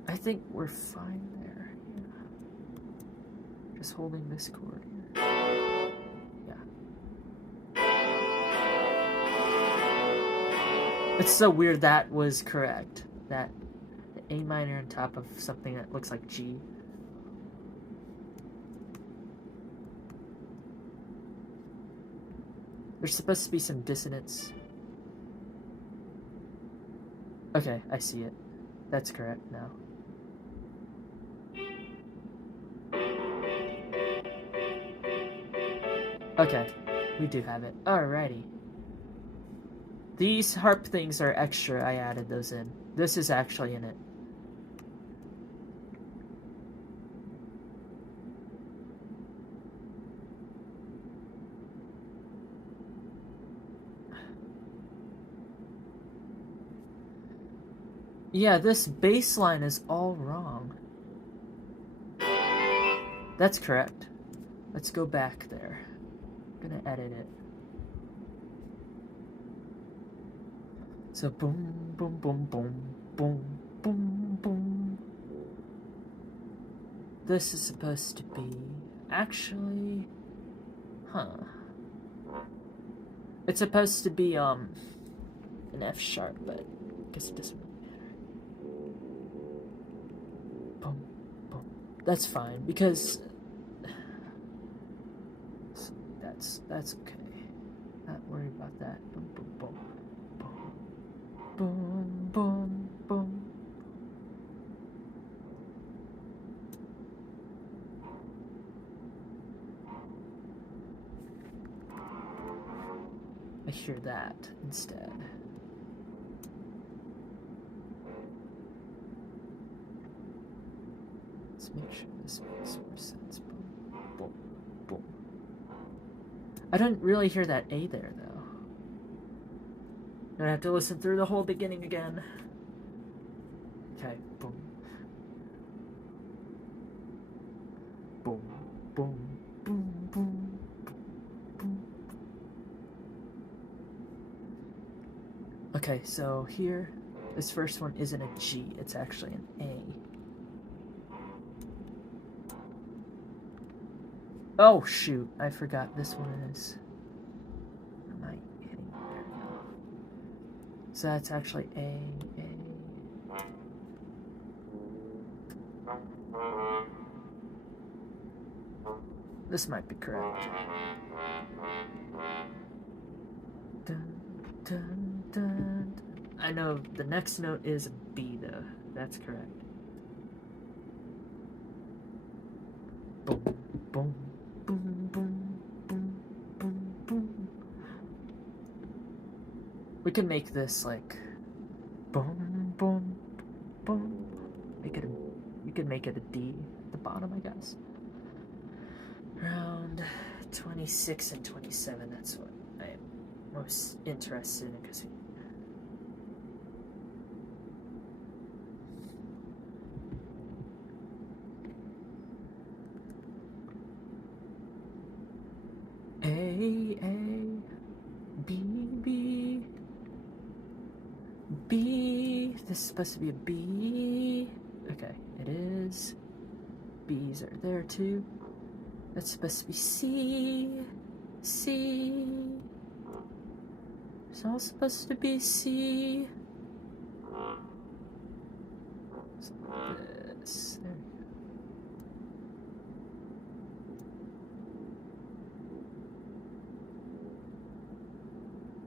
I think we're fine there. Yeah. Just holding this chord here. Yeah. It's so weird that was correct. That the A minor on top of something that looks like G. There's supposed to be some dissonance. Okay, I see it. That's correct now. Okay, we do have it. Alrighty. These harp things are extra. I added those in. This is actually in it. Yeah, this bass line is all wrong. That's correct. Let's go back there. I'm gonna edit it. So boom, boom, boom, boom, boom, boom, boom. This is supposed to be... Actually... Huh. It's supposed to be, an F sharp, but I guess it doesn't really matter. Boom, boom. That's fine, because... That's okay. Not worried about that. Boom, boom, boom. Boom, boom, boom, boom. I hear that instead. Let's make sure this makes more sense. Boom, boom, boom. I don't really hear that A there, though. I have to listen through the whole beginning again. Okay, boom. Boom, boom, boom, boom, boom. Okay, so here, this first one isn't a G, it's actually an A. Oh, shoot, I forgot this one is. Am I hitting it? There we go. So that's actually A. This might be correct. Dun, dun, dun. I know the next note is B, though. That's correct. Boom, boom, boom, boom, boom, boom, boom. We can make this like boom, boom, boom. You can make it a D at the bottom, I guess. Around 26 and 27, that's what I'm most interested in, because A, B, B. This is supposed to be a B. Okay, it is. B's are there too. That's supposed to be C. It's all supposed to be C. So this. There we go.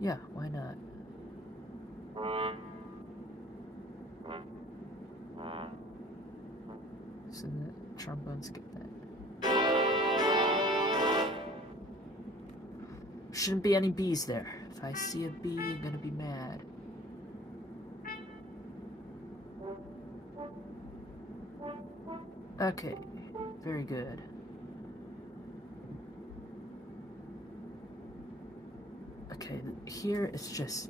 Yeah, why not? So the trombones get that. Shouldn't be any B's there. If I see a B, I'm gonna be mad. Okay, very good. Okay, here it's just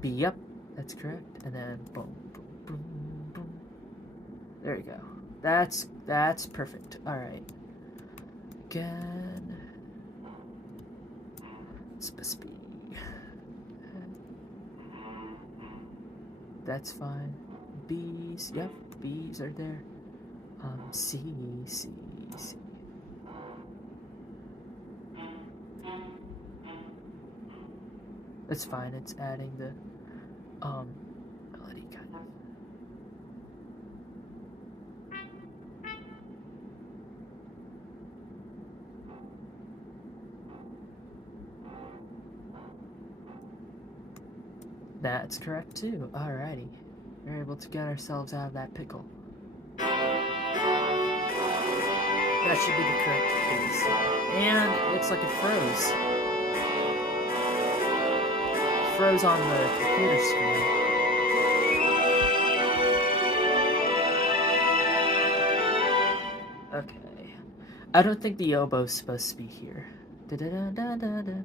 B, yep, that's correct, and then boom, boom, boom, boom. There you go. That's perfect. Alright. Again. It's supposed to be... That's fine. B's, yep, B's are there. C. That's fine, it's adding the, melody kind of. That's correct too. Alrighty. We're able to get ourselves out of that pickle. That should be the correct case. And it looks like it froze. Froze on the computer screen. Okay. I don't think the oboe's supposed to be here. Da-da-da-da-da-da.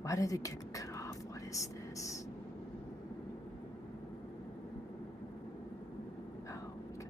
Why did it get cut off? What is this?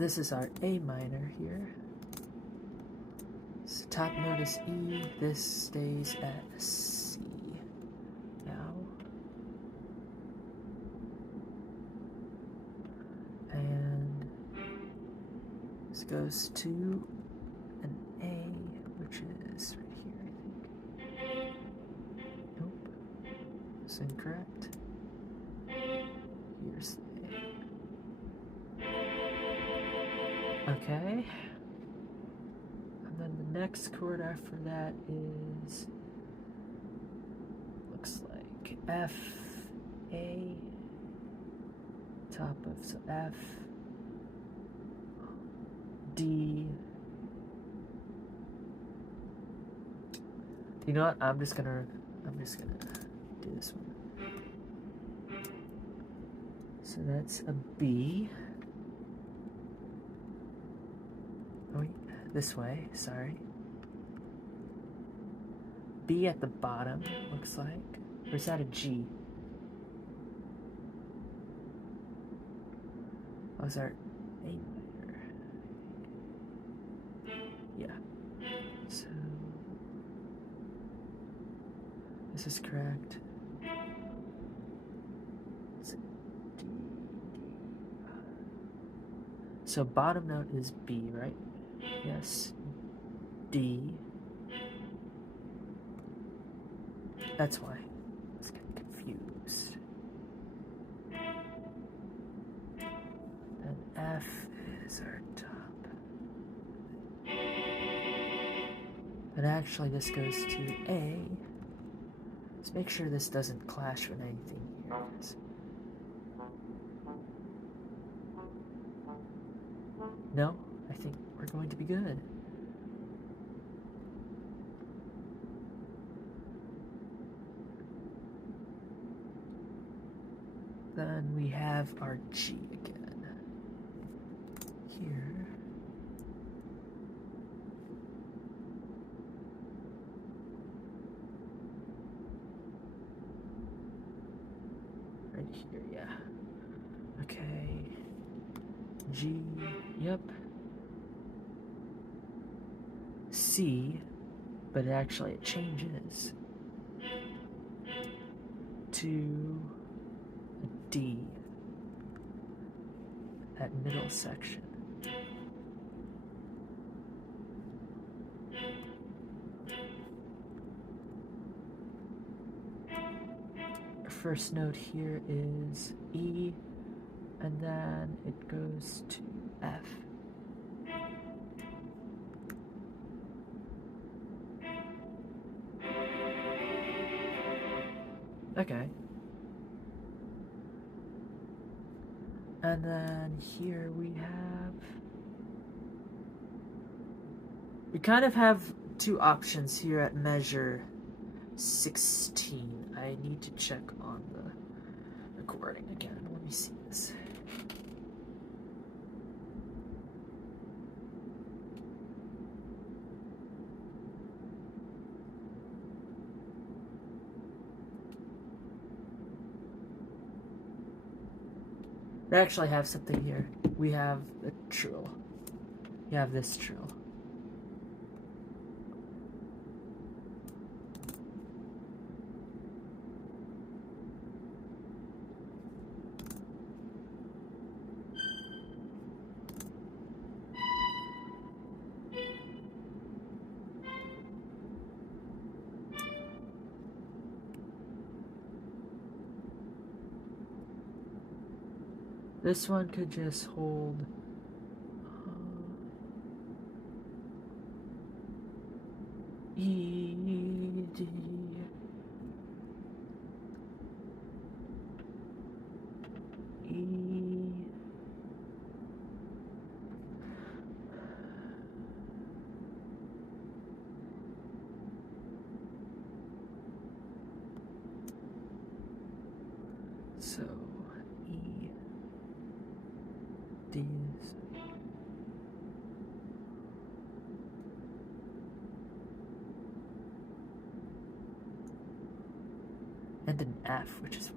this is our A minor here. So top note is E, this stays at C. Now, and this goes to an A, which is right here, I think. Nope, it's incorrect. Here's the A. Okay. And then the next chord after that is, looks like F, A, top of, so F, D. You know what? I'm just gonna do this one. So that's a B. Oh, wait, this way, sorry. B at the bottom, looks like. Or is that a G? Oh, is that A minor? Yeah. So, this is correct. It's a D. So bottom note is B, right? Yes. D. That's why I was getting confused. Then F is our top. And actually this goes to A. Let's make sure this doesn't clash with anything here. No, I think we're going to be good. Then we have our G again. Here. Right here, yeah. Okay. G, yep. C, but actually it changes to a D, that middle section. First note here is E, and then it goes to F. Okay. And then here we kind of have two options here at measure 16. I need to check on the recording again. Let me see this. We actually have something here. We have a trill. You have this trill. This one could just hold E, D, E, so E, D is and an F, which is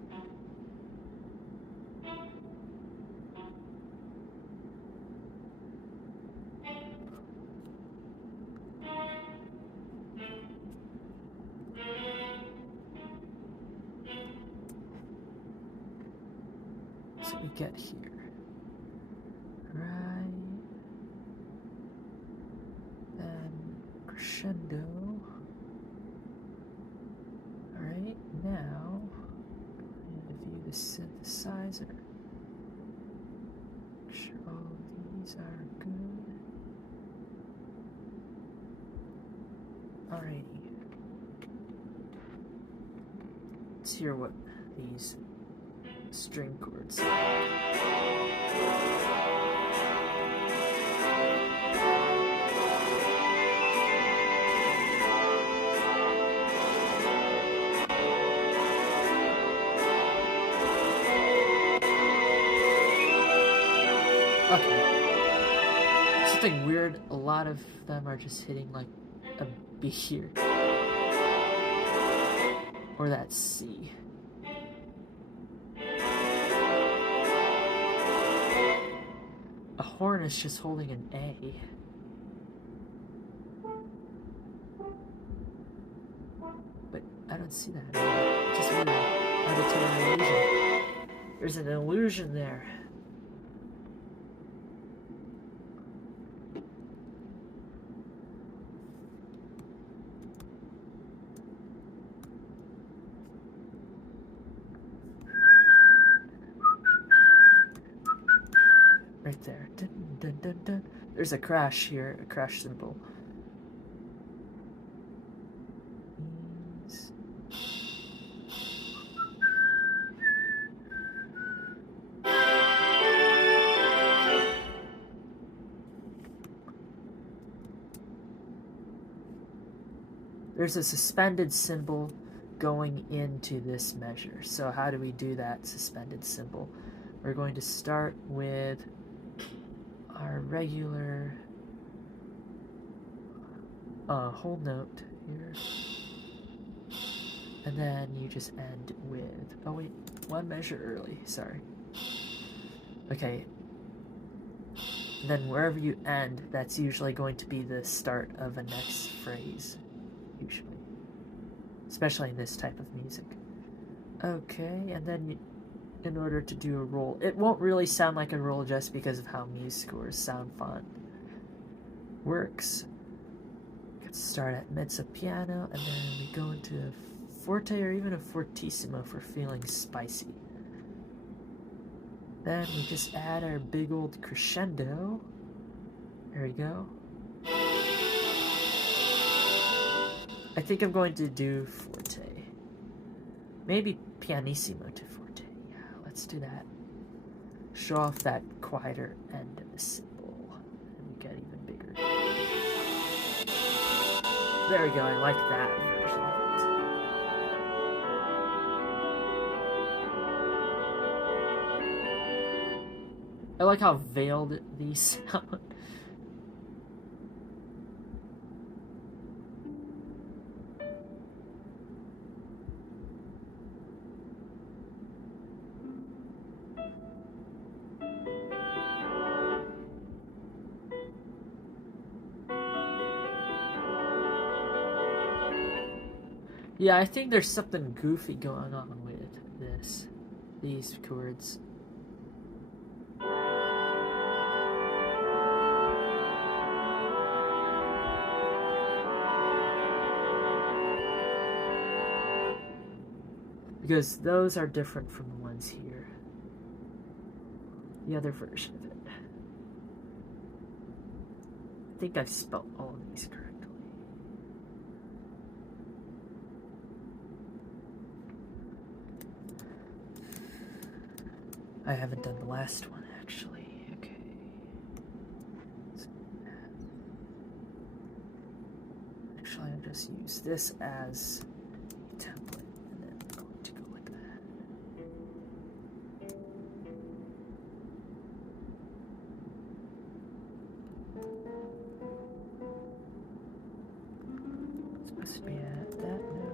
we get here? Right. Then crescendo. Alright, now I'm going to view the synthesizer. Make sure all of these are good. Alrighty. Let's hear what these string chords are. Okay. Something weird, a lot of them are just hitting like a B here. Or that C. A horn is just holding an A. But I don't see that. Just really auditory illusion. There's an illusion there. Right there. Dun, dun, dun, dun. There's a crash here, a crash symbol. There's a suspended symbol going into this measure. So how do we do that suspended symbol? We're going to start with our regular whole note here. And then you just end with, oh wait, one measure early, sorry. Okay. And then wherever you end, that's usually going to be the start of a next phrase, usually. Especially in this type of music. Okay, and then you, in order to do a roll, it won't really sound like a roll just because of how Musescore's sound font works. We could start at mezzo piano, and then we go into a forte or even a fortissimo for feeling spicy. Then we just add our big old crescendo. There we go. I think I'm going to do forte. Maybe pianissimo to forte. Yeah, let's do that. Show off that quieter end of the symbol. And get even bigger. There we go, I like that version of it. I like how veiled these sound. Yeah, I think there's something goofy going on with these chords. Because those are different from the ones here. The other version of it. I think I've spelled all of these correctly. I haven't done the last one, actually. Okay. Actually, I'll just use this as a template, and then I'm going to go with that. It's supposed to be at that note.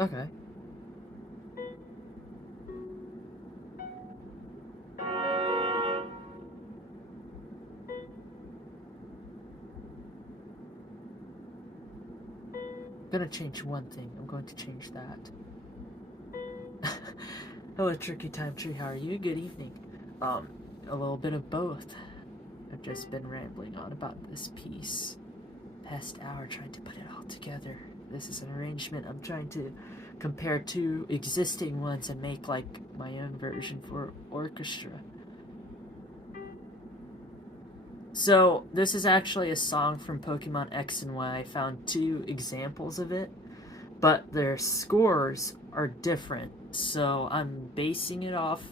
Okay. gonna change one thing. I'm going to change that. Hello, Tricky Time Tree. How are you? Good evening. A little bit of both. I've just been rambling on about this piece. Past hour trying to put it all together. This is an arrangement I'm trying to compare two existing ones and make like my own version for orchestra. So this is actually a song from Pokemon X and Y. I found 2 examples of it, but their scores are different. So I'm basing it off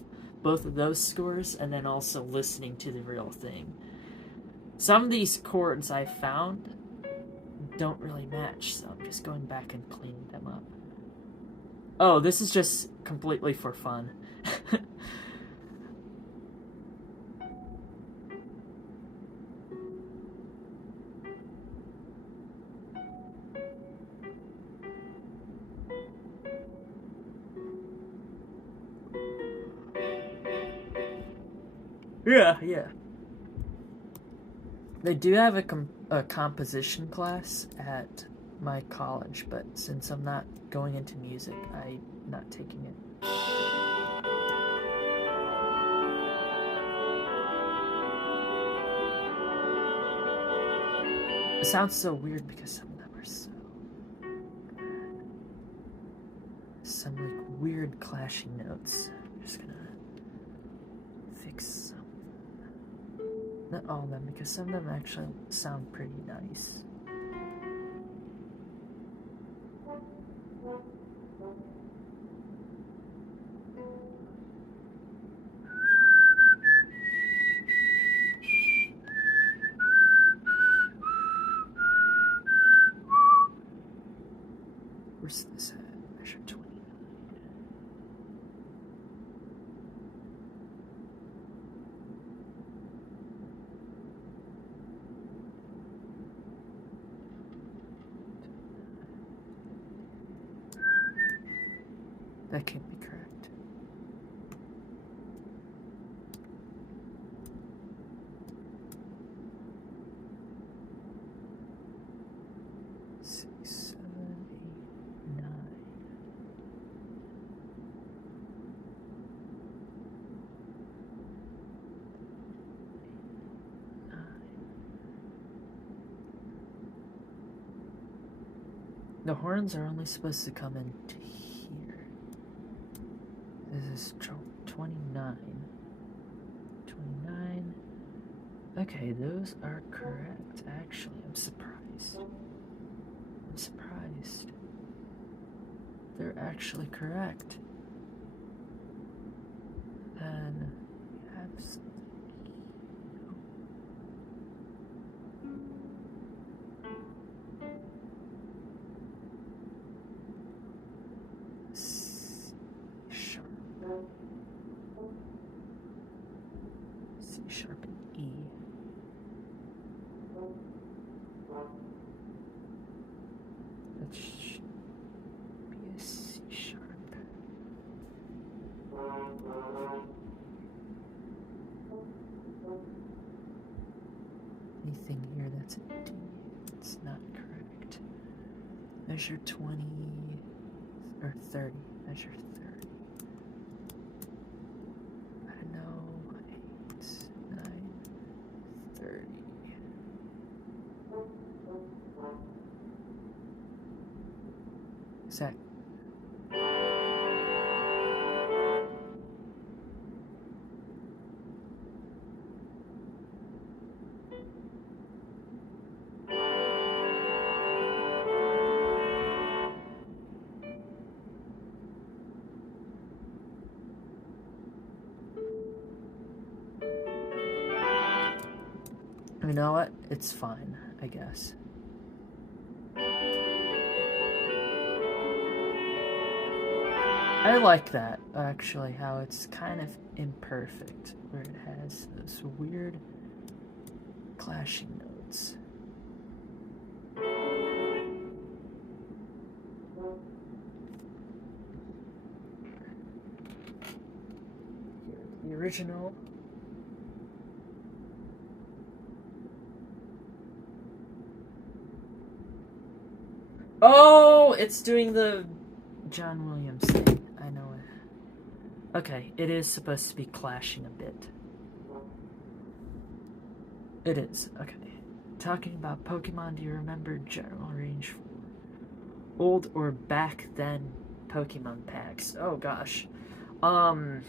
both of those scores and then also listening to the real thing. Some of these chords I found don't really match, so I'm just going back and cleaning them up. Oh, this is just completely for fun. Yeah. They do have a composition class at my college, but since I'm not going into music, I'm not taking it. It sounds so weird because some of them are so... some like weird clashing notes. I'm just gonna fix some. Not all of them, because some of them actually sound pretty nice. Where's this at? Measure 29. That can't be correct. The horns are only supposed to come into here. This is 29. 29. Okay, those are correct. Actually, I'm surprised. They're actually correct. Then we have something. C sharp and E. That should be a C sharp. Anything here that's a D, it's not correct. Measure 20 or 30. Measure 30. I don't know. 8, 9, 30. Is that? You know what? It's fine, I guess. I like that, actually, how it's kind of imperfect, where it has those weird clashing notes. The original. Oh, it's doing the John Williams thing. I know it. Okay, it is supposed to be clashing a bit. It is. Okay. Talking about Pokemon, do you remember General Range 4? Old or back then Pokemon packs? Oh gosh. I'm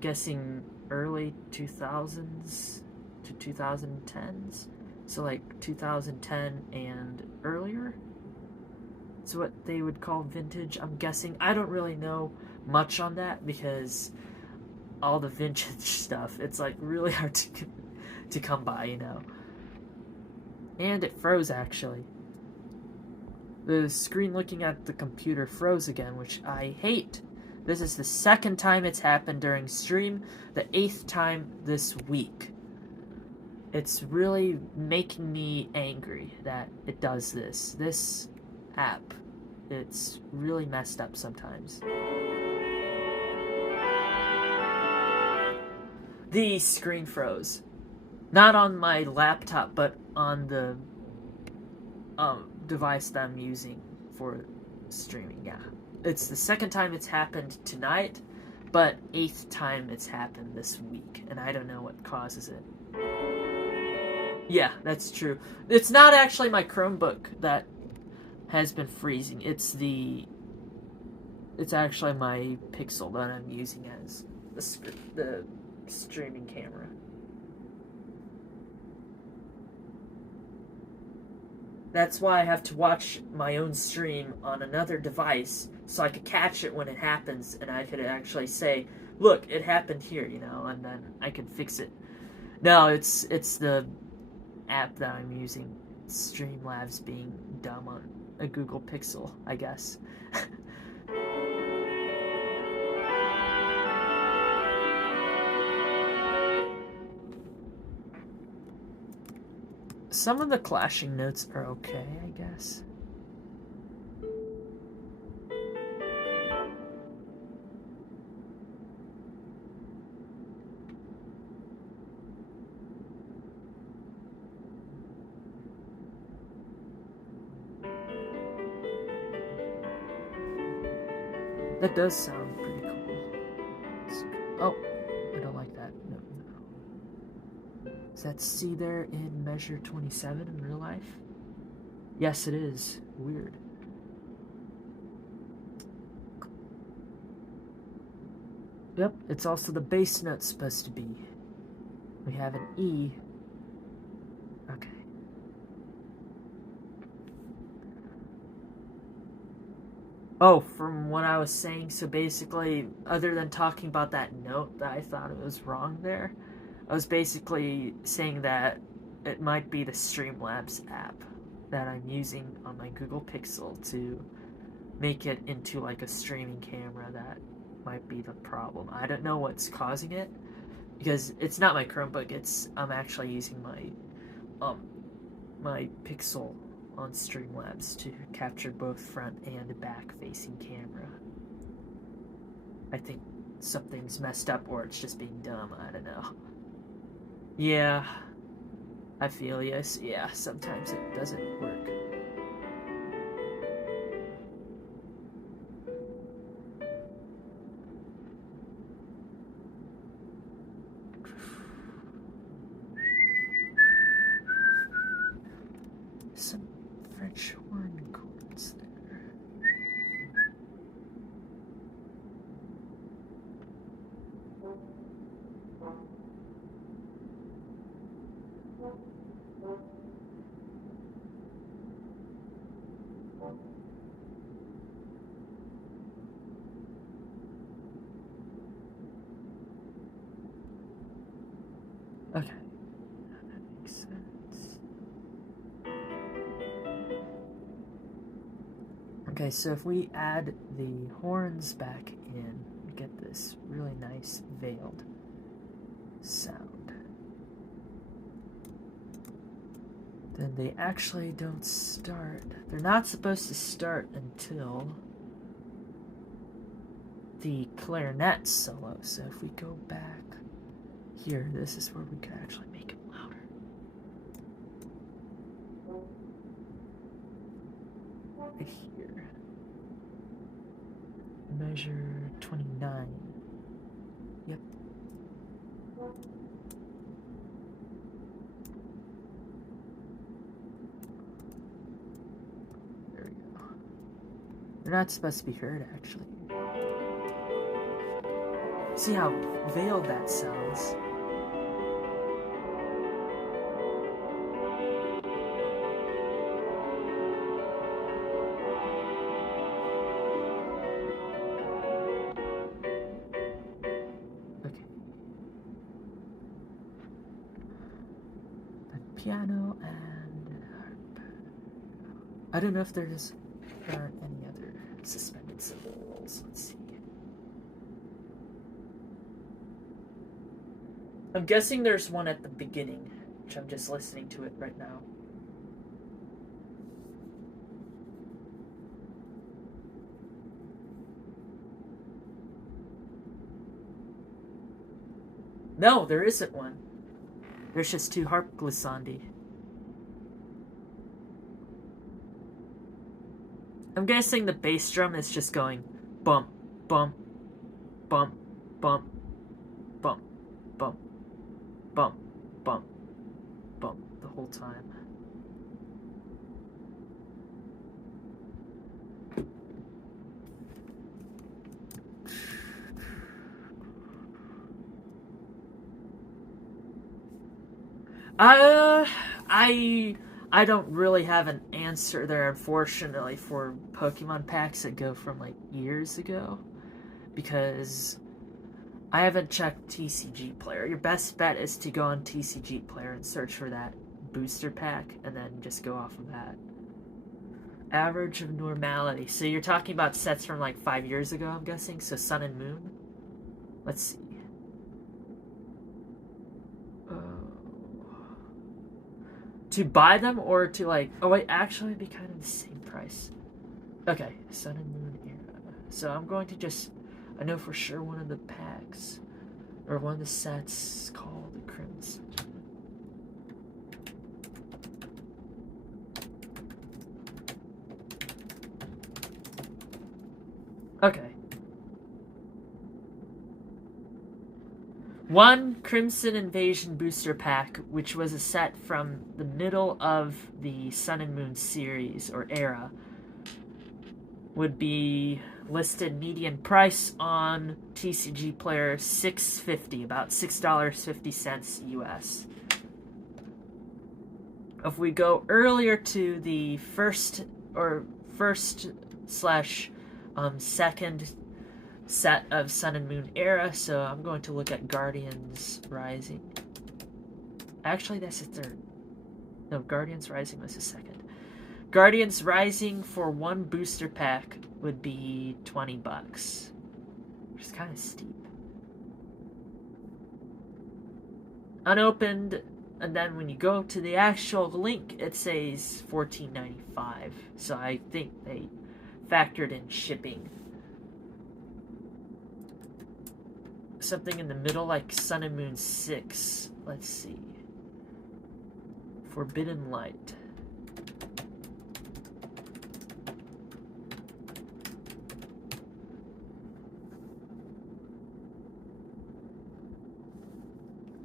guessing early 2000s to 2010s. So like 2010 and earlier? It's what they would call vintage, I'm guessing. I don't really know much on that because all the vintage stuff, it's like really hard to come by, you know. And it froze actually. The screen looking at the computer froze again, which I hate. This is the second time it's happened during stream, the 8th time this week. It's really making me angry that it does this. This app, it's really messed up sometimes. The screen froze. Not on my laptop, but on the device that I'm using for streaming, yeah. It's the second time it's happened tonight, but 8th time it's happened this week, and I don't know what causes it. Yeah, that's true. It's not actually my Chromebook that has been freezing. It's actually my Pixel that I'm using as the streaming camera. That's why I have to watch my own stream on another device so I could catch it when it happens and I could actually say, look, it happened here, you know, and then I could fix it. No, it's the app that I'm using, Streamlabs, being dumb on a Google Pixel, I guess. Some of the clashing notes are okay, I guess. That does sound pretty cool. Oh, I don't like that. No. Is that C there in Measure 27 in real life? Yes, it is. Weird. Yep, it's also the bass note supposed to be. We have an E. Okay. Oh, from what I was saying, so basically, other than talking about that note that I thought it was wrong there, I was basically saying that it might be the Streamlabs app that I'm using on my Google Pixel to make it into like a streaming camera. That might be the problem. I don't know what's causing it because it's not my Chromebook. I'm actually using my Pixel on Streamlabs to capture both front and back facing camera. I think something's messed up or it's just being dumb. I don't know. Yeah, I feel yes. Yeah, sometimes it doesn't work. Some French horn chords there. Okay, that makes sense. Okay, so if we add the horns back in, we get this really nice veiled sound. Then they actually don't start. They're not supposed to start until the clarinet solo. So if we go back here, this is where we could actually make it louder. right here. Measure 29. Yep. There we go. They're not supposed to be heard, actually. See how veiled that sounds. Okay. Then piano and harp. I don't know if there aren't any other suspended cymbals. Let's see. I'm guessing there's one at the beginning, which I'm just listening to it right now. No, there isn't one. There's just 2 harp glissandi. I'm guessing the bass drum is just going bump, bump, bump, bump, bump, bump, bump, bump, bump the whole time. I don't really have an answer there, unfortunately, for Pokemon packs that go from like years ago, because I haven't checked TCG Player. Your best bet is to go on TCG Player and search for that booster pack, and then just go off of that. Average of normality. So you're talking about sets from like 5 years ago, I'm guessing. So Sun and Moon. Let's see. To buy them or to like... Oh wait, actually it'd be kind of the same price. Okay, Sun and Moon era. So I'm going to just... I know for sure one of the packs, or one of the sets called the Crimson. Okay. One Crimson Invasion booster pack, which was a set from the middle of the Sun and Moon series, or era, would be listed median price on TCG Player $6.50, about $6.50 US. If we go earlier to the first slash second set of Sun and Moon era, so I'm going to look at Guardians Rising. Actually, that's the third. No, Guardians Rising was the second. Guardians Rising for one booster pack would be $20, which is kind of steep. Unopened, and then when you go to the actual link, it says $14.95. So I think they factored in shipping. Something in the middle, like Sun and Moon 6. Let's see. Forbidden Light.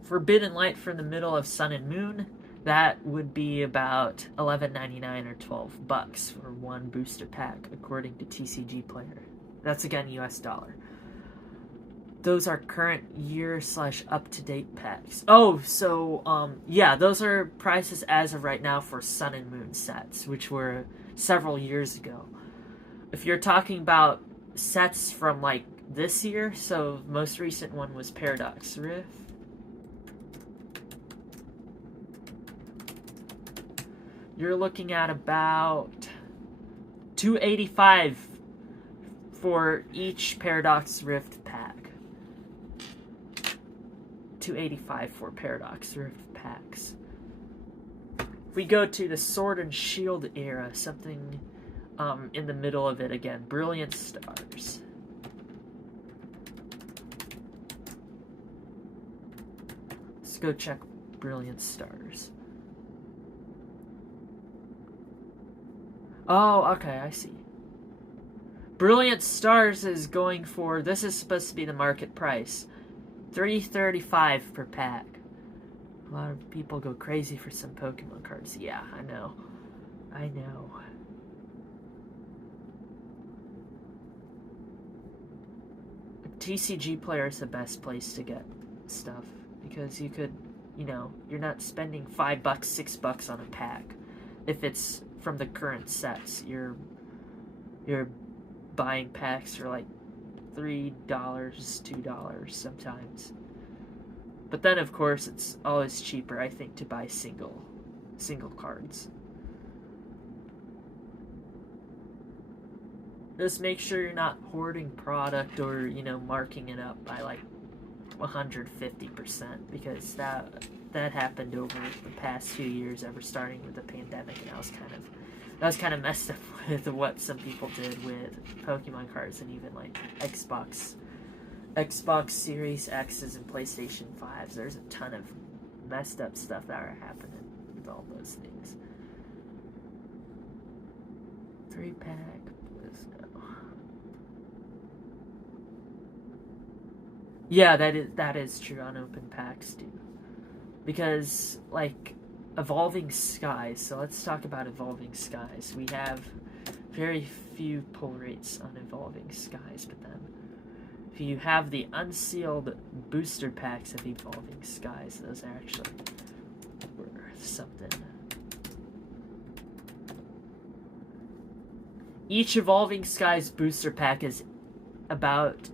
Forbidden Light from the middle of Sun and Moon, that would be about $11.99 or $12 for one booster pack, according to TCG Player. That's again US dollar. Those are current year / up-to-date packs. Oh, so, yeah, those are prices as of right now for Sun and Moon sets, which were several years ago. If you're talking about sets from, like, this year, so most recent one was Paradox Rift. You're looking at about $285 for each Paradox Rift pack. $285 for Paradox Rift packs. If we go to the Sword and Shield era, something in the middle of it again, Brilliant Stars. Let's go check Brilliant Stars. Oh, okay, I see. Brilliant Stars is going for, this is supposed to be the market price, $3.35 per pack. A lot of people go crazy for some Pokemon cards. Yeah, I know. I know. TCG Player is the best place to get stuff because you could, you're not spending $5, $6 on a pack. If it's from the current sets, you're buying packs for like $3, $2 sometimes. But then, of course, it's always cheaper, I think, to buy single cards. Just make sure you're not hoarding product or, marking it up by like 150% because that happened over the past few years, ever starting with the pandemic, and that was kind of messed up with what some people did with Pokemon cards and even like Xbox Series X's and PlayStation 5s. There's a ton of messed up stuff that are happening with all those things. 3-pack. Yeah, that is true on open packs too. Because like Evolving Skies, so let's talk about Evolving Skies. We have very few pull rates on Evolving Skies, but then if you have the unsealed booster packs of Evolving Skies, those are actually worth something. Each Evolving Skies booster pack is about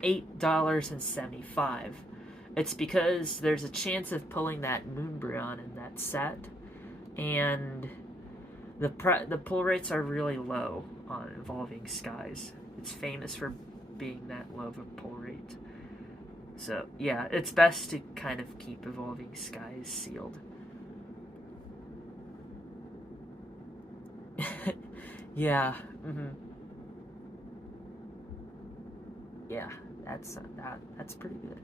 $8.75. It's because there's a chance of pulling that Moonbryon in that set, and the pull rates are really low on Evolving Skies. It's famous for being that low of a pull rate. So yeah, it's best to kind of keep Evolving Skies sealed. Yeah. Yeah, that's pretty good.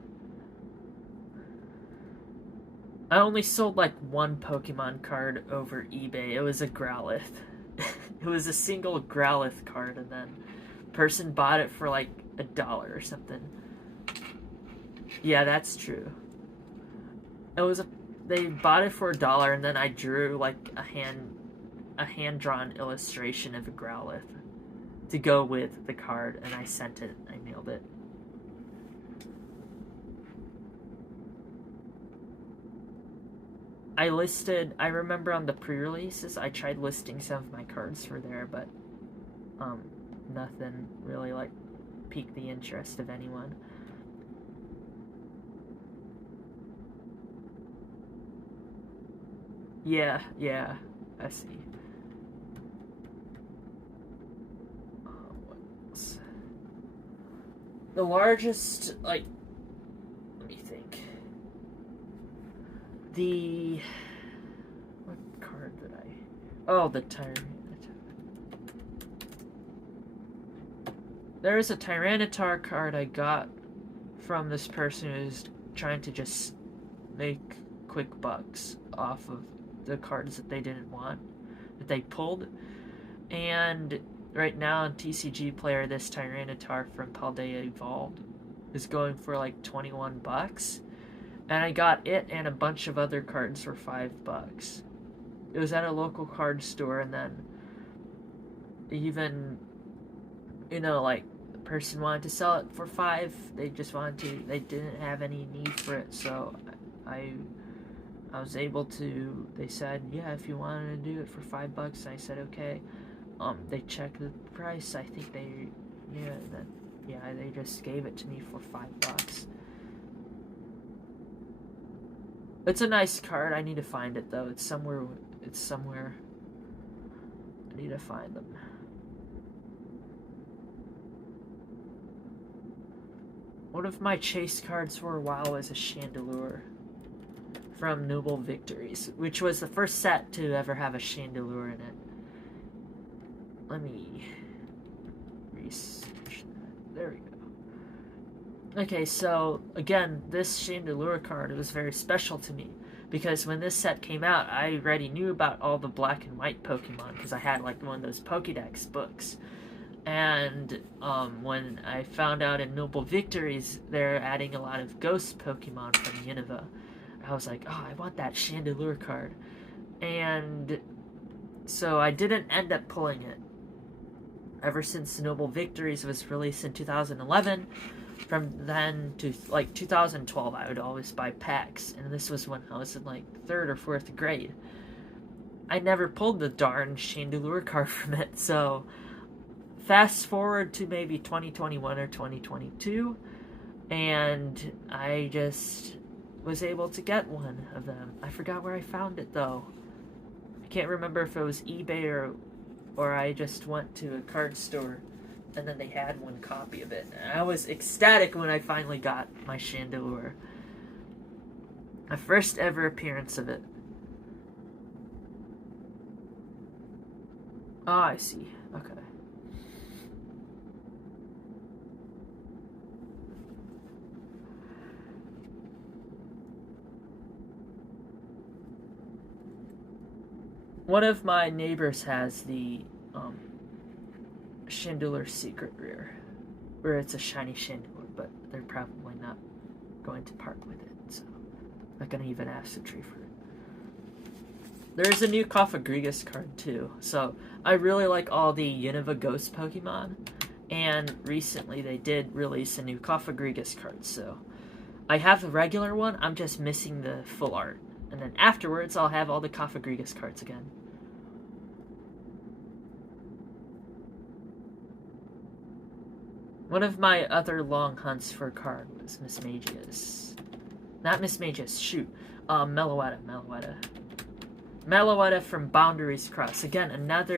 I only sold like one Pokemon card over eBay. It was a Growlithe. It was a single Growlithe card, and then person bought it for like $1 or something. Yeah, that's true. They bought it for $1, and then I drew like a hand-drawn illustration of a Growlithe to go with the card, and I sent it. I mailed it. I remember on the pre-releases, I tried listing some of my cards for there, but nothing really like piqued the interest of anyone. Yeah, I see. What else? The largest, like, let me think. What card did I? Oh, the Tyranitar. There is a Tyranitar card I got from this person who's trying to just make quick bucks off of the cards that they didn't want, that they pulled. And right now on TCG Player, this Tyranitar from Paldea Evolved is going for like $21. And I got it and a bunch of other cards for $5. It was at a local card store, and then even, like, the person wanted to sell it for $5. They didn't have any need for it, so I was able to, they said, yeah, if you wanted to do it for $5, I said, okay. They checked the price, I think they just gave it to me for $5. It's a nice card. I need to find it though. It's somewhere. I need to find them. One of my chase cards for a while was a Chandelure from Noble Victories, which was the first set to ever have a Chandelure in it. Let me research that. There we go. Okay, so again, this Chandelure card was very special to me because when this set came out, I already knew about all the black and white Pokemon because I had like one of those Pokédex books. And when I found out in Noble Victories they're adding a lot of ghost Pokemon from Unova, I was like, oh, I want that Chandelure card. And so I didn't end up pulling it. Ever since Noble Victories was released in 2011, from then to like 2012, I would always buy packs. And this was when I was in like 3rd or 4th grade. I never pulled the darn Chandelure card from it, so fast forward to maybe 2021 or 2022, and I just was able to get one of them. I forgot where I found it though. I can't remember if it was eBay or I just went to a card store and then they had one copy of it. And I was ecstatic when I finally got my Chandelure. My first ever appearance of it. Oh, I see. Okay. One of my neighbors has the Chandelure Secret Rare, where it's a shiny Chandelure, but they're probably not going to part with it, so I'm not going to even ask the tree for it. There's a new Cofagrigus card too, so I really like all the Unova Ghost Pokemon, and recently they did release a new Cofagrigus card, so I have the regular one, I'm just missing the full art. And then afterwards, I'll have all the Cofagrigus cards again. One of my other long hunts for a card was Miss Magius. Not Miss Magius, shoot. Meloetta. Meloetta from Boundaries Cross. Again, another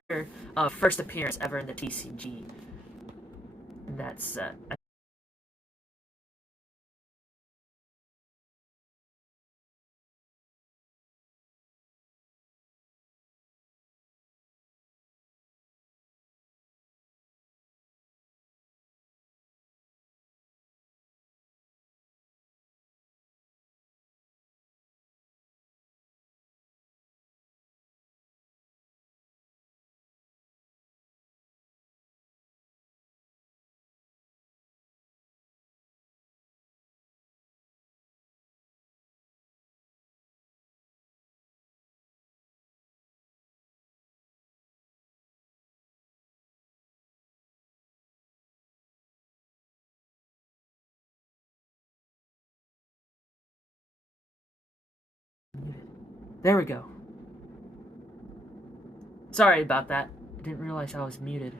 first appearance ever in the TCG. And that's, there we go. Sorry about that. I didn't realize I was muted.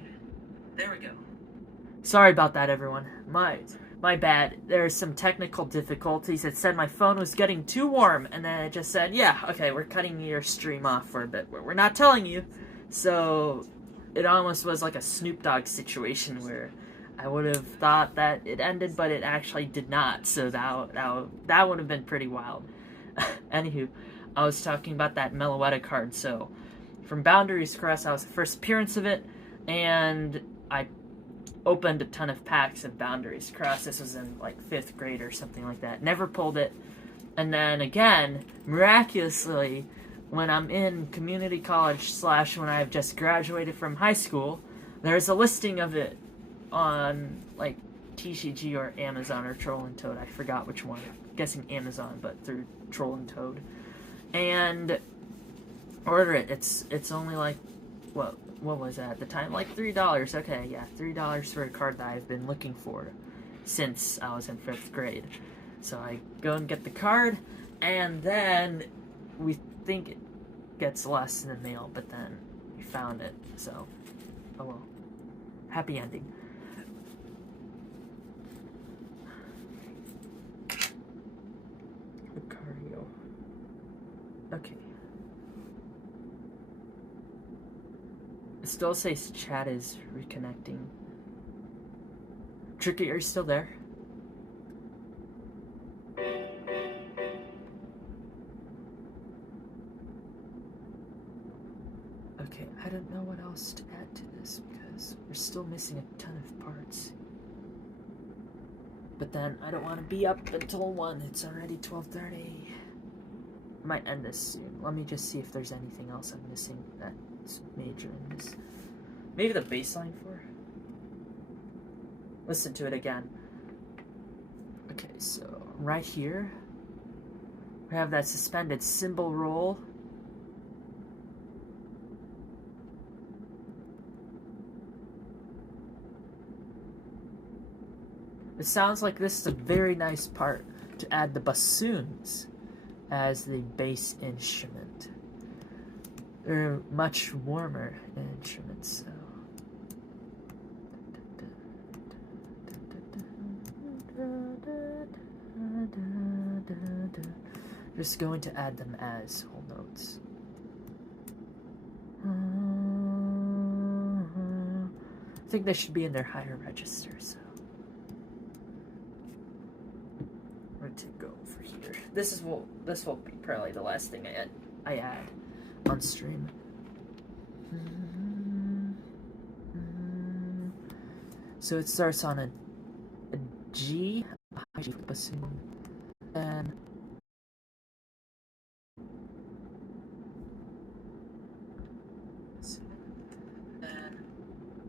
There we go. Sorry about that, everyone. My bad. There's some technical difficulties. It said my phone was getting too warm, and then it just said, yeah, okay, we're cutting your stream off for a bit. We're not telling you. So it almost was like a Snoop Dogg situation where I would have thought that it ended, but it actually did not. So that would have been pretty wild. Anywho, I was talking about that Meloetta card. So from Boundaries Cross, that was the first appearance of it, and I opened a ton of packs of Boundaries Cross. This was in like 5th grade or something like that. Never pulled it. And then again, miraculously, when I'm in community college / when I've just graduated from high school, there's a listing of it on like TCG or Amazon or Troll and Toad. I forgot which one. I'm guessing Amazon, but through Troll and Toad. And order it. It's only like, what was that at the time? Like $3. Okay, yeah, $3 for a card that I've been looking for since I was in 5th grade. So I go and get the card, and then we think it gets less in the mail, but then we found it, so, oh well. Happy ending. Lucario. Okay. It still says chat is reconnecting. Tricky, are you still there? Okay, I don't know what else to add to this because we're still missing a ton of parts. But then I don't want to be up until 1. It's already 12:30. might end this soon. Let me just see if there's anything else I'm missing that's major in this. Maybe the bass line for. Listen to it again. Okay, so right here, we have that suspended cymbal roll. It sounds like this is a very nice part to add the bassoons as the bass instrument. They're much warmer instruments, so. Just going to add them as whole notes. I think they should be in their higher register, so. I'm going to go over here. This will be probably the last thing I add on stream. So it starts on a G, a high G bassoon, and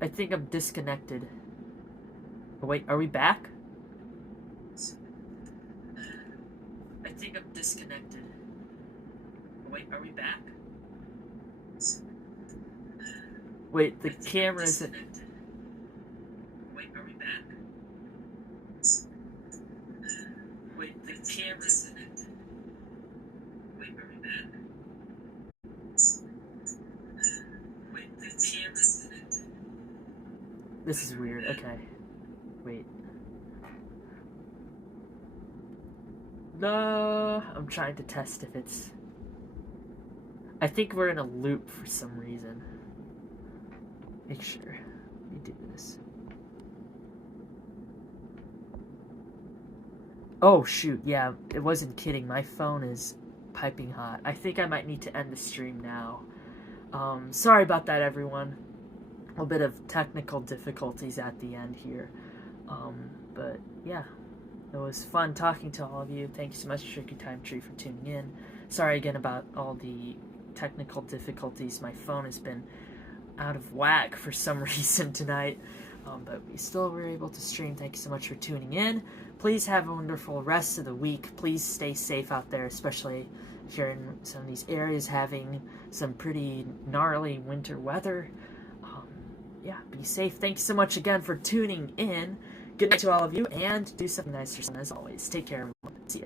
I think I'm disconnected. Oh, wait, are we back? I think I'm disconnected. Oh, wait, are we back? Wait, the camera isn't. Wait, are we back? Wait, the camera isn't. Wait, are we back? Wait, the camera isn't. This is weird. Okay. Wait. No, I'm trying to test if it's. I think we're in a loop for some reason. Make sure. Let me do this. Oh shoot, yeah, it wasn't kidding. My phone is piping hot. I think I might need to end the stream now. Sorry about that, everyone. A little bit of technical difficulties at the end here. But yeah, it was fun talking to all of you. Thank you so much, Tricky Time Tree, for tuning in. Sorry again about all the technical difficulties. My phone has been out of whack for some reason tonight. But we still were able to stream. Thank you so much for tuning in. Please have a wonderful rest of the week. Please stay safe out there, especially if you're in some of these areas having some pretty gnarly winter weather. Yeah, be safe. Thank you so much again for tuning in. Good night to all of you, and do something nice for someone as always. Take care, everyone. See ya.